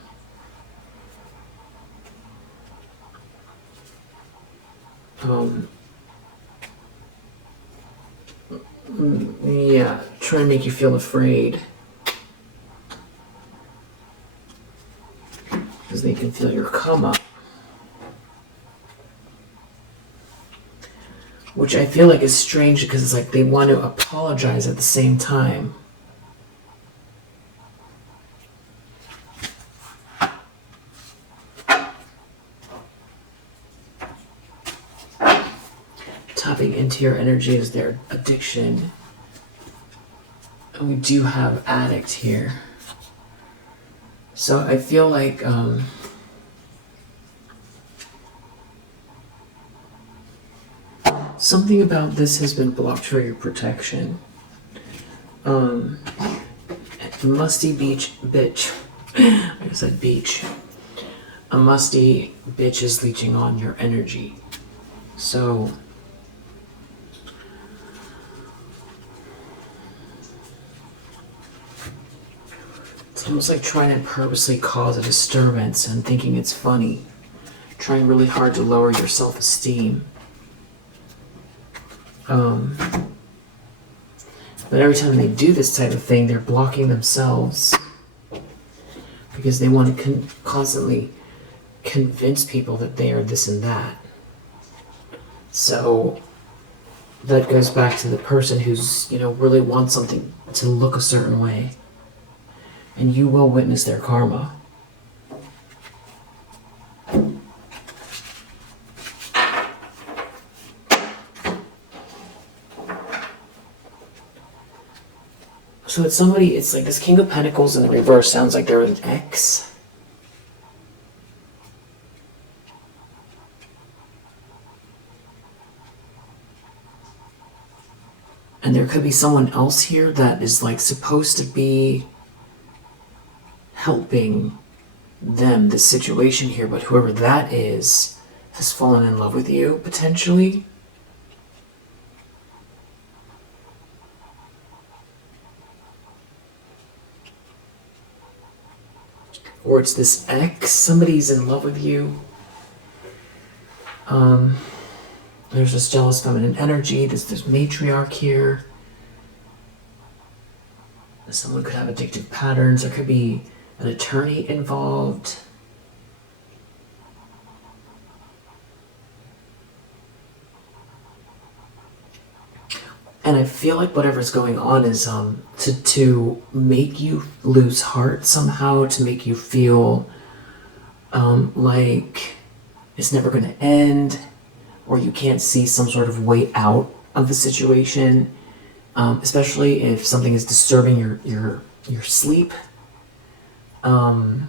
Yeah, trying to make you feel afraid. Because they can feel your come up. Which I feel like is strange because it's like they want to apologize at the same time. Tapping into your energy is their addiction. And we do have addict here. So I feel like something about this has been blocked for your protection. Musty beach bitch. I said beach. A musty bitch is leeching on your energy. So it's almost like trying to purposely cause a disturbance and thinking it's funny. Trying really hard to lower your self-esteem. But every time they do this type of thing, they're blocking themselves. because they want to constantly convince people that they are this and that. So that goes back to the person who's, really wants something to look a certain way. And you will witness their karma. So it's somebody, it's like this King of Pentacles in the reverse sounds like they're an ex. And there could be someone else here that is like supposed to be helping them, this situation here, but whoever that is has fallen in love with you, potentially. Or it's this ex, somebody's in love with you. There's this jealous feminine energy, this matriarch here. Someone could have addictive patterns. There could be an attorney involved. And I feel like whatever's going on is to make you lose heart somehow, to make you feel like it's never going to end, or you can't see some sort of way out of the situation, especially if something is disturbing your sleep, or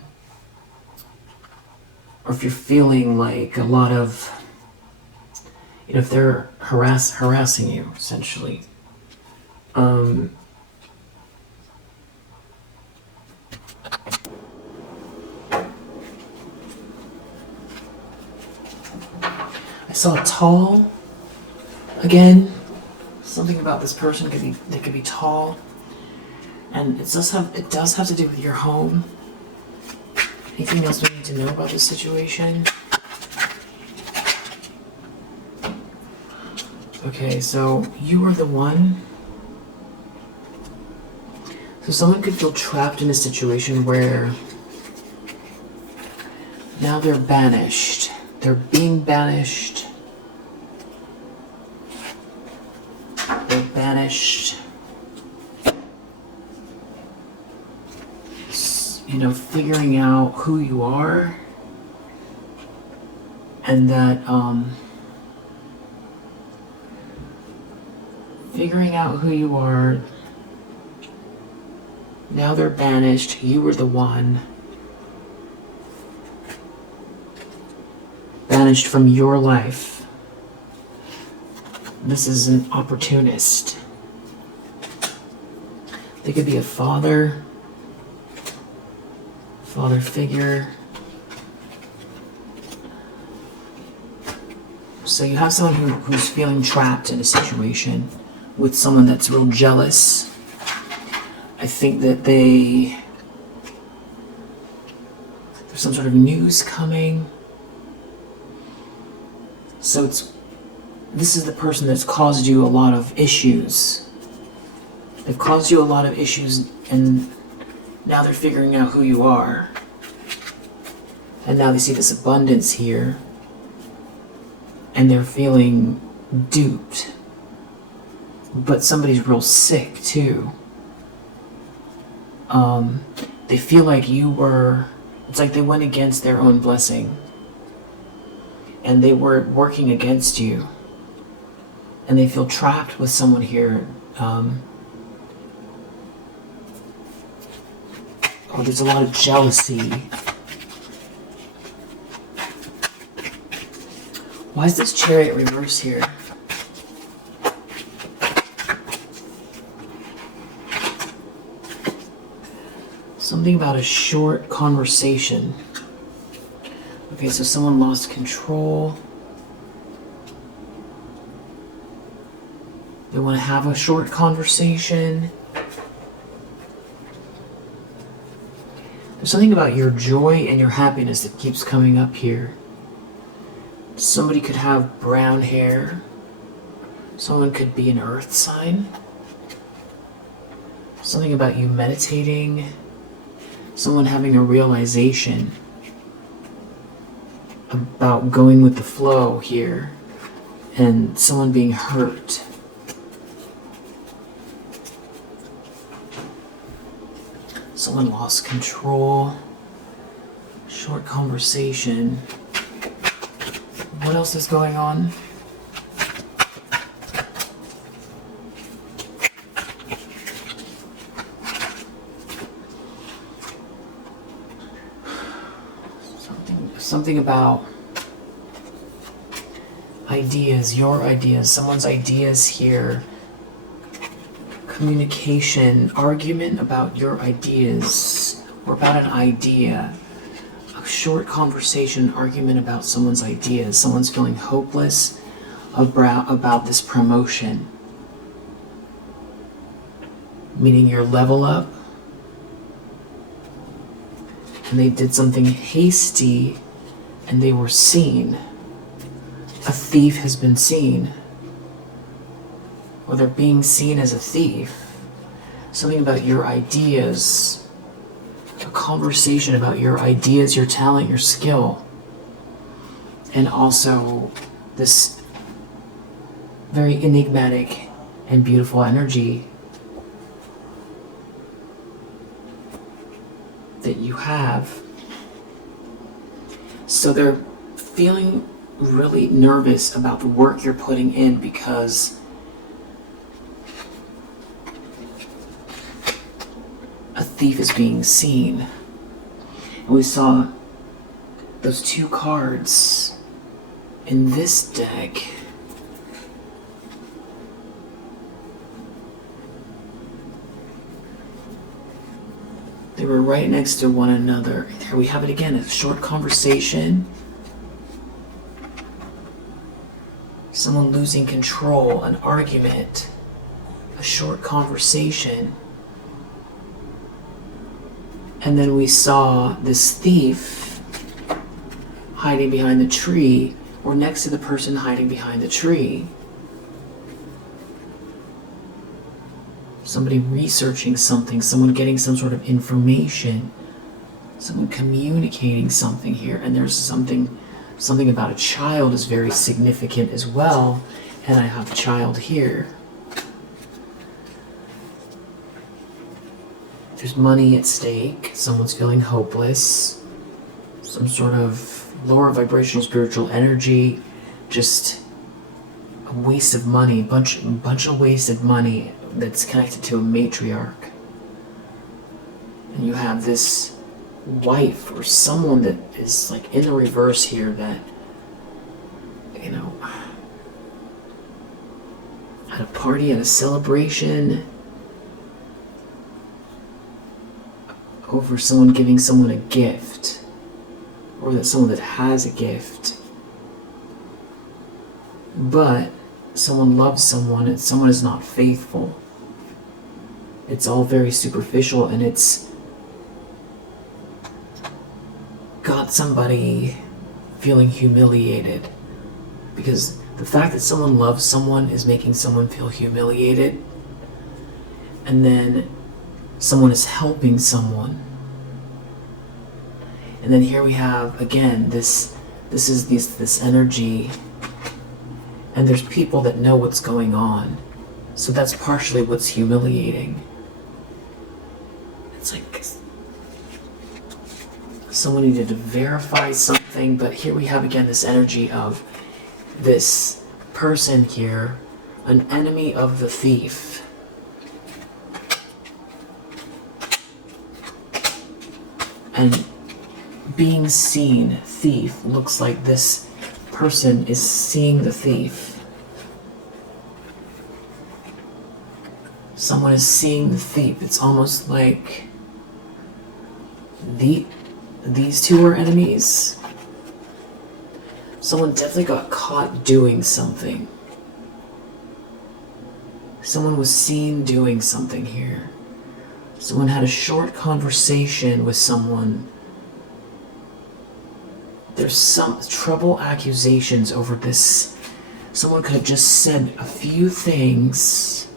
if you're feeling like a lot of, if they're harassing you, essentially. I saw tall again. Something about this person they could be tall, and it does have to do with your home. Anything else we need to know about this situation? Okay, so you are the one. So someone could feel trapped in a situation where now they're banished. They're being banished. They're banished. Figuring out who you are. And that, figuring out who you are. Now they're banished. You were the one. Banished from your life. This is an opportunist. They could be a father figure. So you have someone who's feeling trapped in a situation with someone that's real jealous. I think that there's some sort of news coming. So this is the person that's caused you a lot of issues. They've caused you a lot of issues, and now they're figuring out who you are. And now they see this abundance here, and they're feeling duped. But somebody's real sick too. They feel like it's like they went against their own blessing. And they were working against you. And they feel trapped with someone here. There's a lot of jealousy. Why is this Chariot reverse here? Something about a short conversation. Okay, so someone lost control. They want to have a short conversation. There's something about your joy and your happiness that keeps coming up here. Somebody could have brown hair. Someone could be an earth sign. Something about you meditating. Someone having a realization about going with the flow here, and someone being hurt. Someone lost control. Short conversation. What else is going on? Something about ideas, your ideas, someone's ideas here. Communication, argument about your ideas, or about an idea. A short conversation, argument about someone's ideas. Someone's feeling hopeless about this promotion. Meaning your level up. And they did something hasty and they were seen. A thief has been seen. Or they're being seen as a thief. Something about your ideas. A conversation about your ideas, your talent, your skill. And also this very enigmatic and beautiful energy that you have. So they're feeling really nervous about the work you're putting in because a thief is being seen. And we saw those two cards in this deck. They were right next to one another. Here we have it again, a short conversation. Someone losing control, an argument, a short conversation. And then we saw this thief hiding behind the tree, or next to the person hiding behind the tree. Somebody researching something, someone getting some sort of information, someone communicating something here, and there's something about a child is very significant as well, and I have a child here. There's money at stake, someone's feeling hopeless, some sort of lower vibrational spiritual energy, just a waste of money, bunch of wasted money that's connected to a matriarch. And you have this wife or someone that is like in the reverse here that, you know, at a party, at a celebration, over someone giving someone a gift, or that someone that has a gift, but someone loves someone and someone is not faithful. It's all very superficial, and it's got somebody feeling humiliated, because the fact that someone loves someone is making someone feel humiliated, and then someone is helping someone. And then here we have again this energy, and there's people that know what's going on, so that's partially what's humiliating. It's like someone needed to verify something, but here we have again this energy of this person here, an enemy of the thief. And being seen, thief, looks like this person is seeing the thief. Someone is seeing the thief. It's almost like these two are enemies. Someone definitely got caught doing something. Someone was seen doing something here. Someone had a short conversation with someone. There's some trouble accusations over this. Someone could have just said a few things.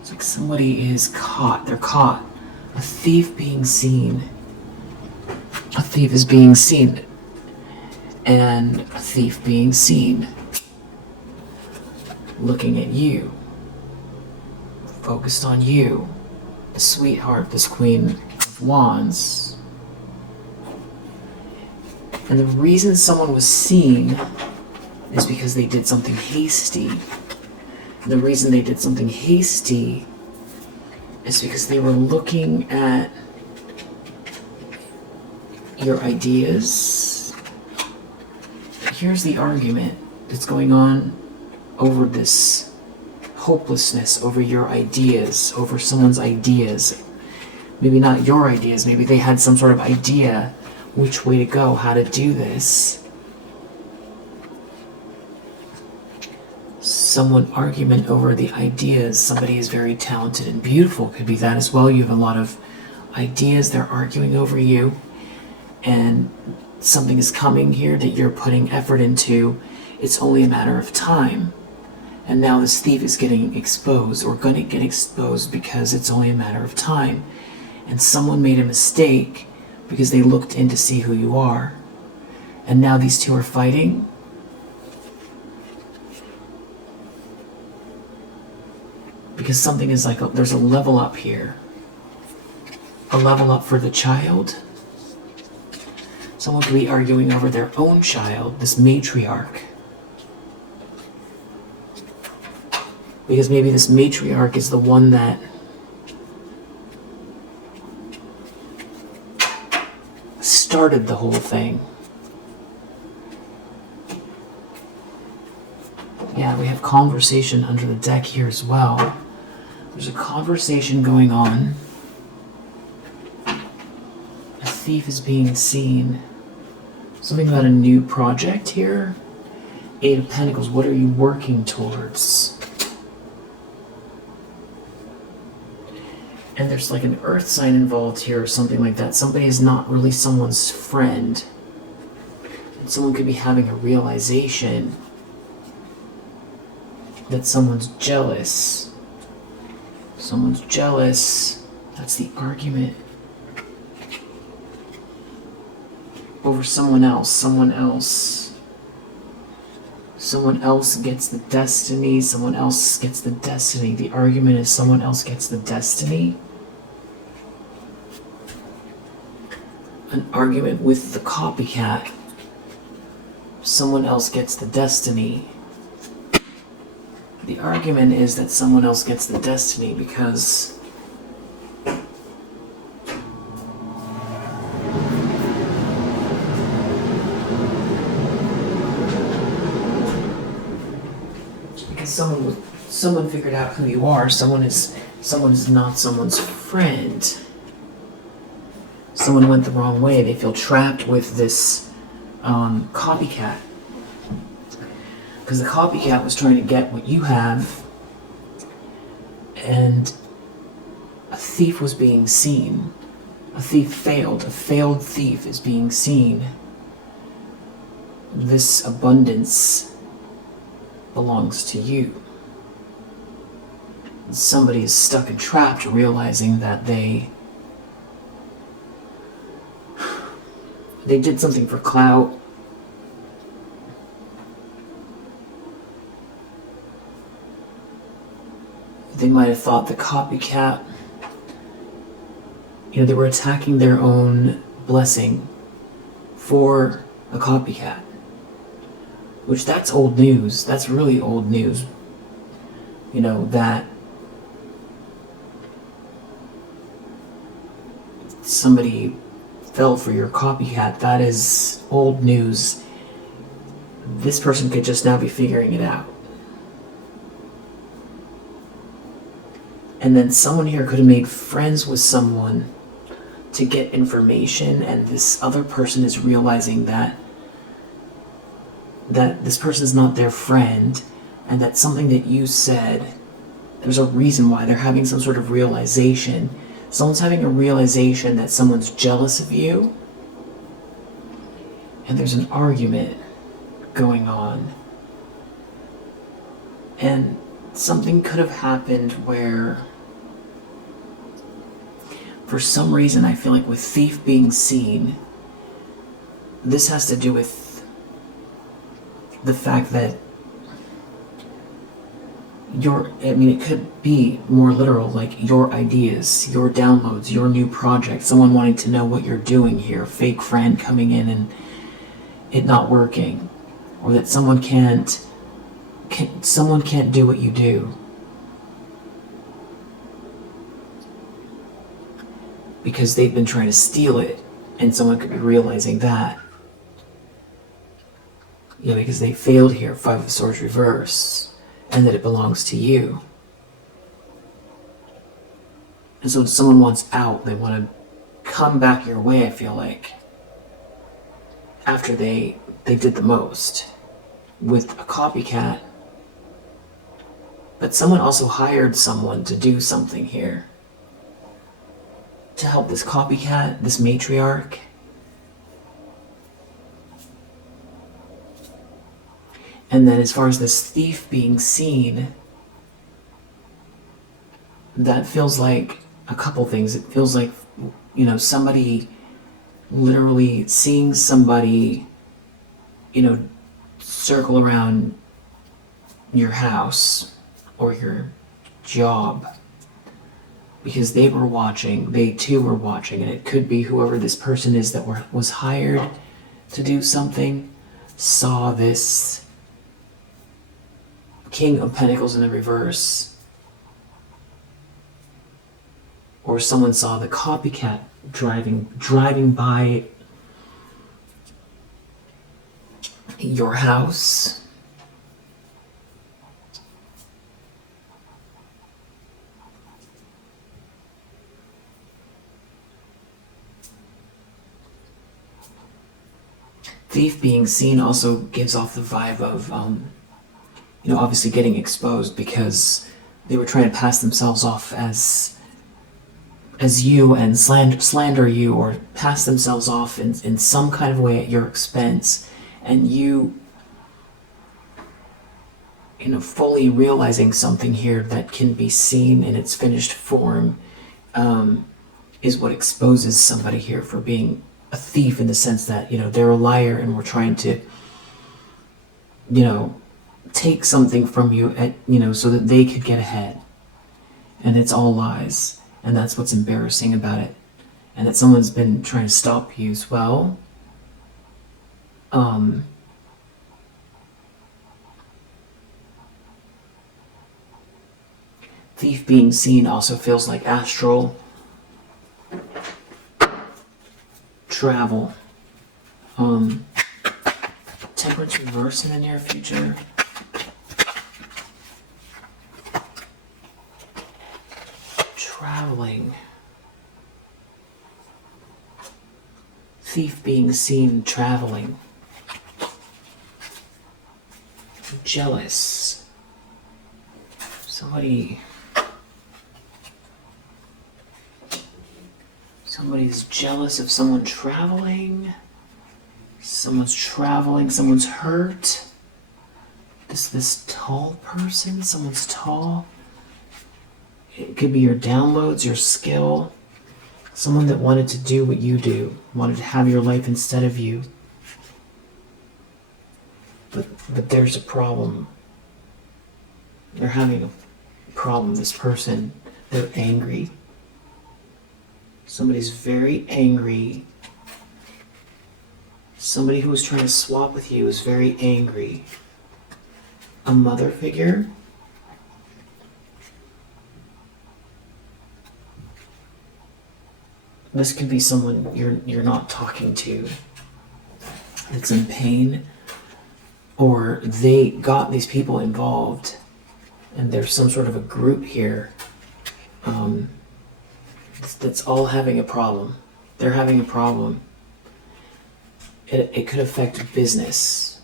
It's like Somebody is caught. They're caught. A thief being seen. A thief is being seen. And a thief being seen. Looking at you. Focused on you. The sweetheart, this Queen of Wands. And the reason someone was seen is because they did something hasty. And the reason they did something hasty is because they were looking at your ideas. Here's the argument that's going on over this hopelessness, over your ideas, over someone's ideas. Maybe not your ideas, maybe they had some sort of idea which way to go, how to do this. Someone argument over the ideas. Somebody is very talented and beautiful. Could be that as well. You have a lot of ideas. They're arguing over you. And something is coming here that you're putting effort into. It's only a matter of time. And now this thief is getting exposed, or going to get exposed, because it's only a matter of time. And someone made a mistake because they looked in to see who you are. And now these two are fighting. Because something is like, there's a level up here. A level up for the child. Someone could be arguing over their own child, this matriarch. Because maybe this matriarch is the one that started the whole thing. Yeah, we have conversation under the deck here as well. There's a conversation going on. A thief is being seen. Something about a new project here. Eight of Pentacles, what are you working towards? And there's like an earth sign involved here or something like that. Somebody is not really someone's friend. And someone could be having a realization that someone's jealous. Someone's jealous. That's the argument. Over someone else. Someone else. Someone else gets the destiny. Someone else gets the destiny. The argument is someone else gets the destiny. An argument with the copycat. Someone else gets the destiny. The argument is that someone else gets the destiny because someone figured out who you are. Someone is not someone's friend. Someone went the wrong way. They feel trapped with this copycat. Because the copycat was trying to get what you have, and a thief was being seen. A thief failed. A failed thief is being seen. This abundance belongs to you. Somebody is stuck and trapped, realizing that they did something for clout. They might have thought the copycat, they were attacking their own blessing for a copycat. Which, that's old news. That's really old news. That somebody fell for your copycat. That is old news. This person could just now be figuring it out. And then someone here could have made friends with someone to get information, and this other person is realizing that this person is not their friend, and that something that you said, there's a reason why. They're having some sort of realization. Someone's having a realization that someone's jealous of you, and there's an argument going on. And something could have happened where For some reason, I feel like with thief being seen, this has to do with the fact that it could be more literal, like your ideas, your downloads, your new project, someone wanting to know what you're doing here, fake friend coming in and it not working, or that someone can't do what you do because they've been trying to steal it, and someone could be realizing that. Because they failed here, Five of Swords reverse, and that it belongs to you. And so someone wants out, they want to come back your way, I feel like, after they did the most with a copycat. But someone also hired someone to do something here, to help this copycat, this matriarch. And then as far as this thief being seen, that feels like a couple things. It feels like, somebody literally seeing somebody, circle around your house or your job because they too were watching, and it could be whoever this person is that was hired to do something saw this King of Pentacles in the reverse, or someone saw the copycat driving by your house. Thief being seen also gives off the vibe of, obviously getting exposed because they were trying to pass themselves off as you and slander you, or pass themselves off in some kind of way at your expense, and you fully realizing something here that can be seen in its finished form is what exposes somebody here for being a thief, in the sense that they're a liar and we're trying to take something from you so that they could get ahead, and it's all lies. And that's what's embarrassing about it, and that someone's been trying to stop you as well. Thief being seen also feels like astral travel. Temperance reverse in the near future. Traveling. Thief being seen traveling. Jealous. Somebody's jealous of someone traveling. Someone's traveling, someone's hurt. This tall person, someone's tall. It could be your downloads, your skill. Someone that wanted to do what you do, wanted to have your life instead of you. But there's a problem. They're having a problem, this person. They're angry. Somebody's very angry. Somebody who was trying to swap with you is very angry. A mother figure. This could be someone you're not talking to that's in pain, or they got these people involved and there's some sort of a group here that's all having a problem. They're having a problem. It could affect business.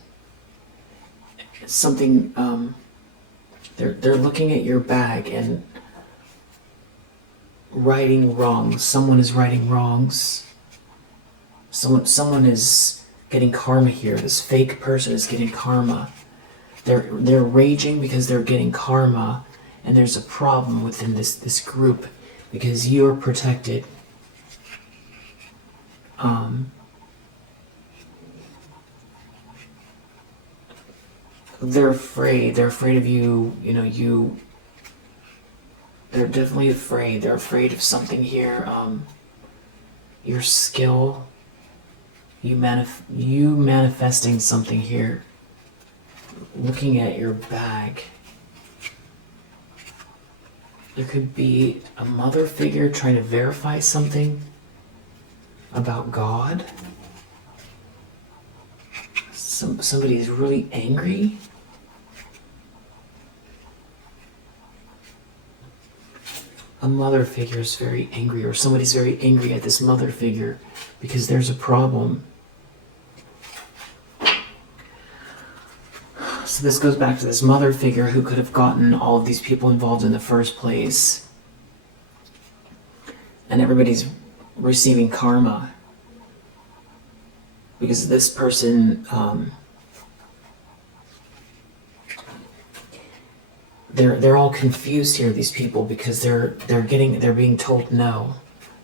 Something, they're looking at your bag and righting wrongs. Someone is righting wrongs. Someone is getting karma here. This fake person is getting karma. They're raging because they're getting karma, and there's a problem within this group because you're protected. They're afraid. They're afraid of you. They're definitely afraid. They're afraid of something here. Your skill. You manifesting something here. Looking at your bag. There could be a mother figure trying to verify something about God. Somebody is really angry. A mother figure is very angry, or somebody's very angry at this mother figure because there's a problem. So this goes back to this mother figure who could have gotten all of these people involved in the first place. And everybody's receiving karma. Because this person, they're all confused here, these people, because they're being told no.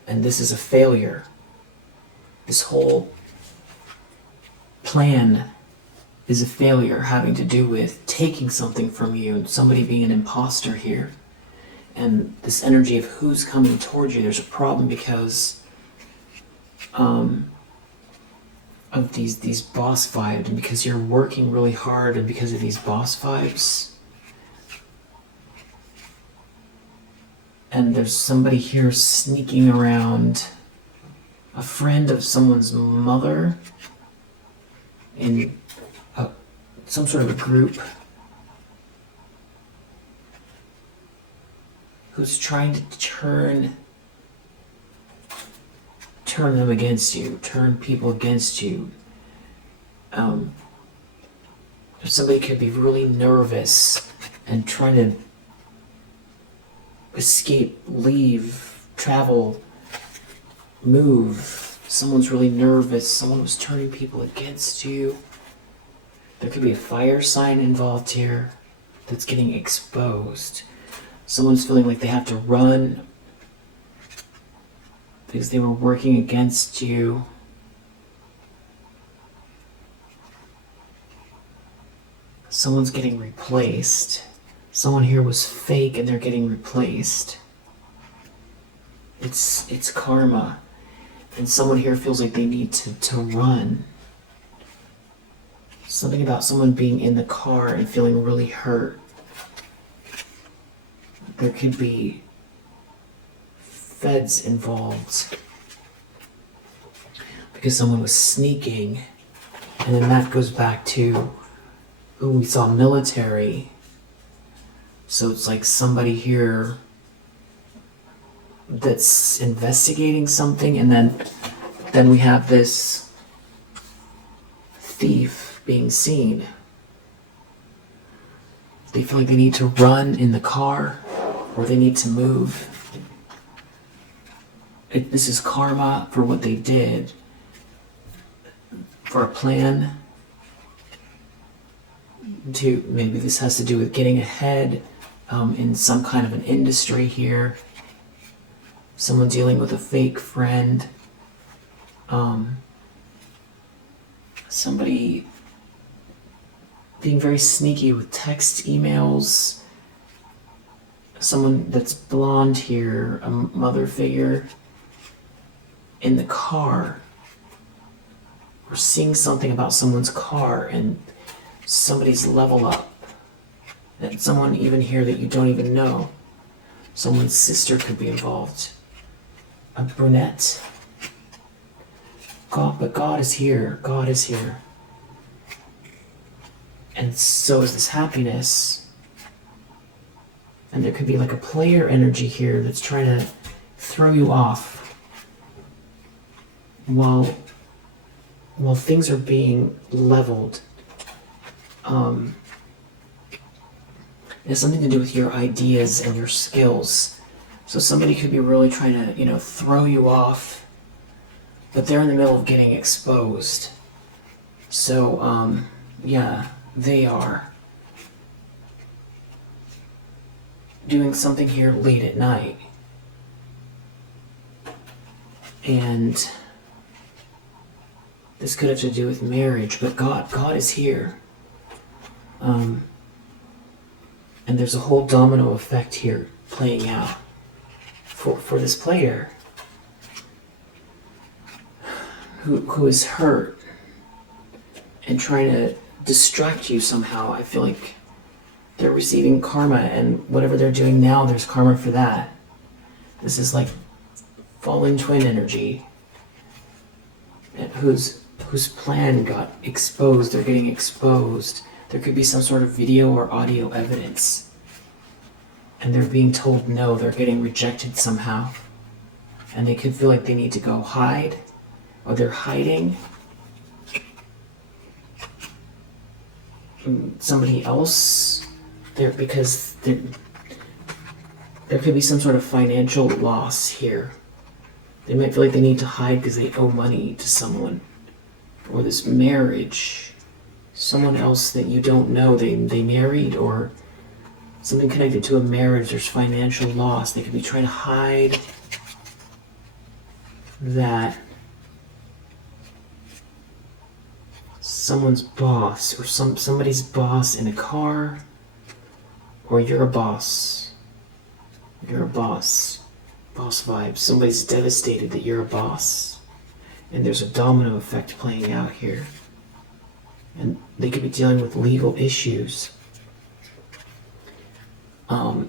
And this is a failure. This whole plan is a failure, having to do with taking something from you, and somebody being an imposter here. And this energy of who's coming towards you, there's a problem because of these boss vibes, and because you're working really hard, and because of these boss vibes. And there's somebody here sneaking around, a friend of someone's mother in some sort of a group who's trying to turn them against you, turn people against you. Somebody could be really nervous and trying to escape, leave, travel, move. Someone's really nervous. Someone was turning people against you. There could be a fire sign involved here that's getting exposed. Someone's feeling like they have to run because they were working against you. Someone's getting replaced. Someone here was fake and they're getting replaced. It's karma. And someone here feels like they need to run. Something about someone being in the car and feeling really hurt. There could be feds involved because someone was sneaking. And then that goes back to, we saw military. So it's like somebody here that's investigating something, and then we have this thief being seen. They feel like they need to run in the car, or they need to move. This is karma for what they did, for a plan. Maybe this has to do with getting ahead in some kind of an industry here. Someone dealing with a fake friend. Somebody being very sneaky with text, emails. Someone that's blonde here, a mother figure in the car. We're seeing something about someone's car and somebody's level up. And someone even here that you don't even know. Someone's sister could be involved. A brunette. But God is here. God is here. And so is this happiness. And there could be like a player energy here that's trying to throw you off while things are being leveled. It has something to do with your ideas and your skills. So somebody could be really trying to, throw you off, but they're in the middle of getting exposed. So, they are doing something here late at night. And This could have to do with marriage, but God is here. And there's a whole domino effect here playing out for this player who is hurt and trying to distract you somehow. I feel like they're receiving karma, and whatever they're doing now, there's karma for that. This is like fallen twin energy, and whose plan got exposed. They're getting exposed. There could be some sort of video or audio evidence, and they're being told no, they're getting rejected somehow, and they could feel like they need to go hide, or they're hiding from somebody else there, because there could be some sort of financial loss here. They might feel like they need to hide because they owe money to someone, or this marriage, someone else that you don't know, they married, or something connected to a marriage. There's financial loss. They could be trying to hide that someone's boss, or somebody's boss in a car, or you're a boss. You're a boss. Boss vibes. Somebody's devastated that you're a boss. And there's a domino effect playing out here. And they could be dealing with legal issues. And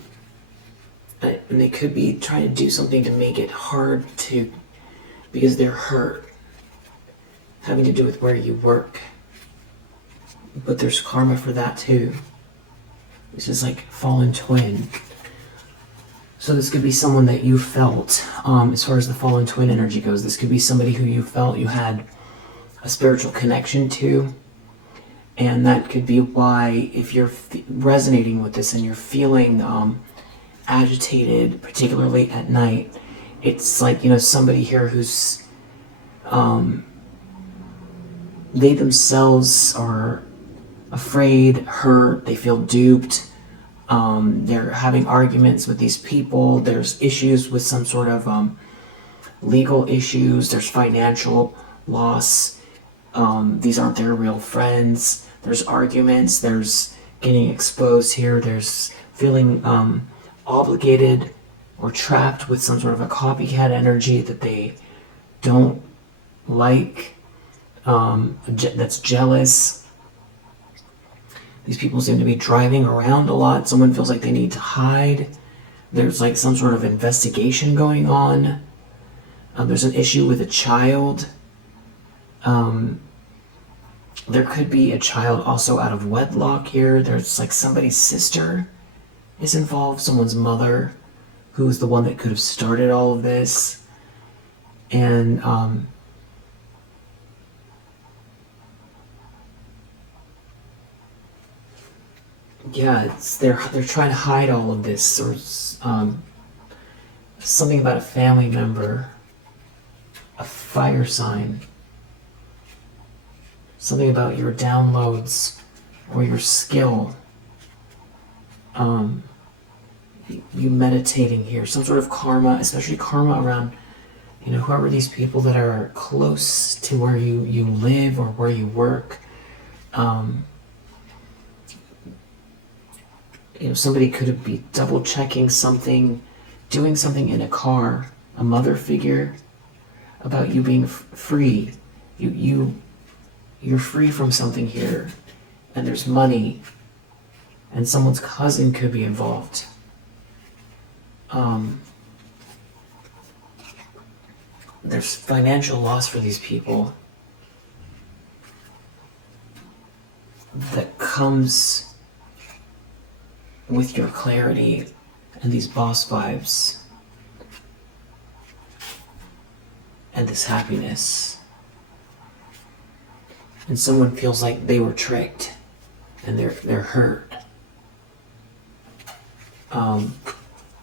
they could be trying to do something to make it hard to, because they're hurt, having to do with where you work. But there's karma for that too. This is like fallen twin. So this could be someone that you felt, as far as the fallen twin energy goes, this could be somebody who you felt you had a spiritual connection to. And that could be why, if you're resonating with this and you're feeling agitated, particularly at night, it's like, somebody here who's, they themselves are afraid, hurt, they feel duped, they're having arguments with these people, there's issues with some sort of legal issues, there's financial loss, these aren't their real friends, there's arguments, there's getting exposed here, there's feeling obligated or trapped with some sort of a copycat energy that they don't like, that's jealous. These people seem to be driving around a lot. Someone feels like they need to hide. There's like some sort of investigation going on. There's an issue with a child. There could be a child also out of wedlock here. There's like somebody's sister is involved, someone's mother, who's the one that could have started all of this. And yeah, they're trying to hide all of this, or something about a family member, a fire sign, something about your downloads or your skill, you meditating here, some sort of karma, especially karma around, whoever these people that are close to where you live or where you work. Somebody could be double checking something, doing something in a car, a mother figure, about you being free. You're free from something here, and there's money, and someone's cousin could be involved. There's financial loss for these people that comes with your clarity and these boss vibes and this happiness. And someone feels like they were tricked and they're hurt.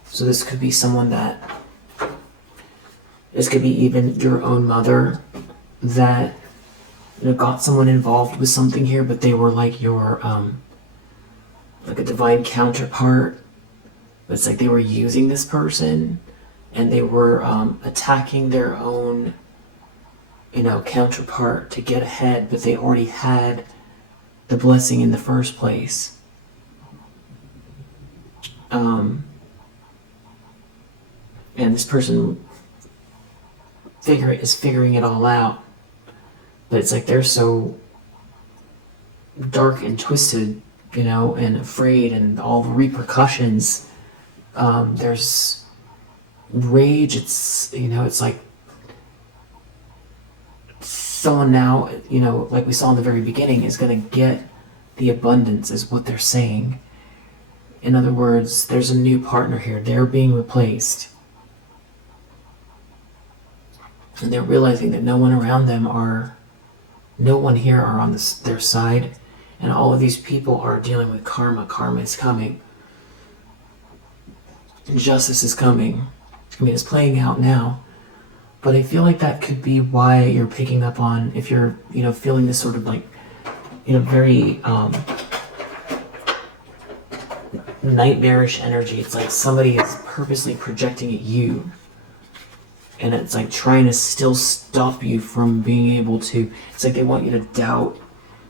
So this could be someone this could be even your own mother that got someone involved with something here, but they were like your like a divine counterpart, but it's like they were using this person and they were attacking their own counterpart to get ahead, but they already had the blessing in the first place. And this person is figuring it all out, but it's like they're so dark and twisted, and afraid, and all the repercussions. There's rage. It's like someone now, like we saw in the very beginning, is going to get the abundance, is what they're saying. In other words, there's a new partner here. They're being replaced. And they're realizing that no one here are on their side. And all of these people are dealing with karma. Karma is coming. Justice is coming. It's playing out now. But I feel like that could be why you're picking up on, if you're, feeling this sort of like, very nightmarish energy. It's like somebody is purposely projecting at you. And it's like trying to still stop you from being able to, it's like they want you to doubt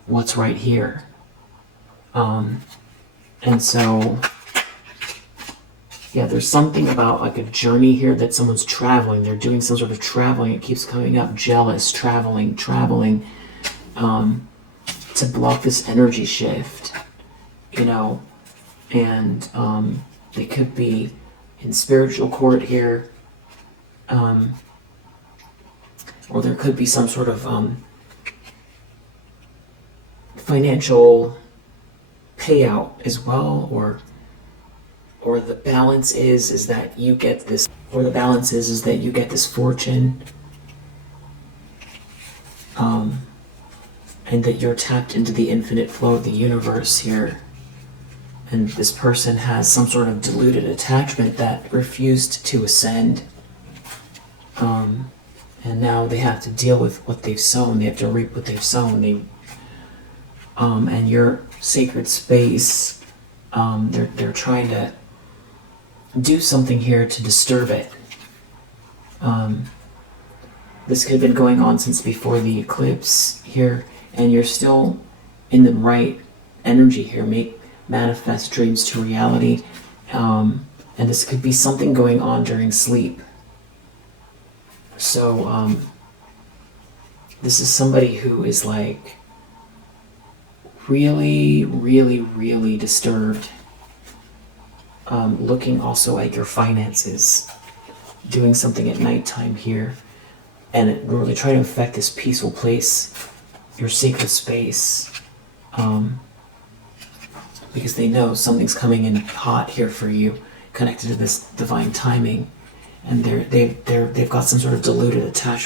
what's right here. And so, yeah, there's something about like a journey here that someone's traveling. They're doing some sort of traveling. It keeps coming up. Jealous, traveling, to block this energy shift, and they could be in spiritual court here, or there could be some sort of financial payout as well, or the balance is that you get this, fortune, and that you're tapped into the infinite flow of the universe here. And this person has some sort of deluded attachment that refused to ascend. And now they have to deal with what they've sown. They have to reap what they've sown. And your sacred space, they're trying to do something here to disturb it. This could have been going on since before the eclipse here, and you're still in the right energy here. Manifest dreams to reality. And this could be something going on during sleep. So this is somebody who is like really, really, really disturbed. Looking also at your finances, doing something at nighttime here, and it really trying to affect this peaceful place, your sacred space, because they know something's coming in hot here for you, connected to this divine timing, and they've got some sort of deluded attachment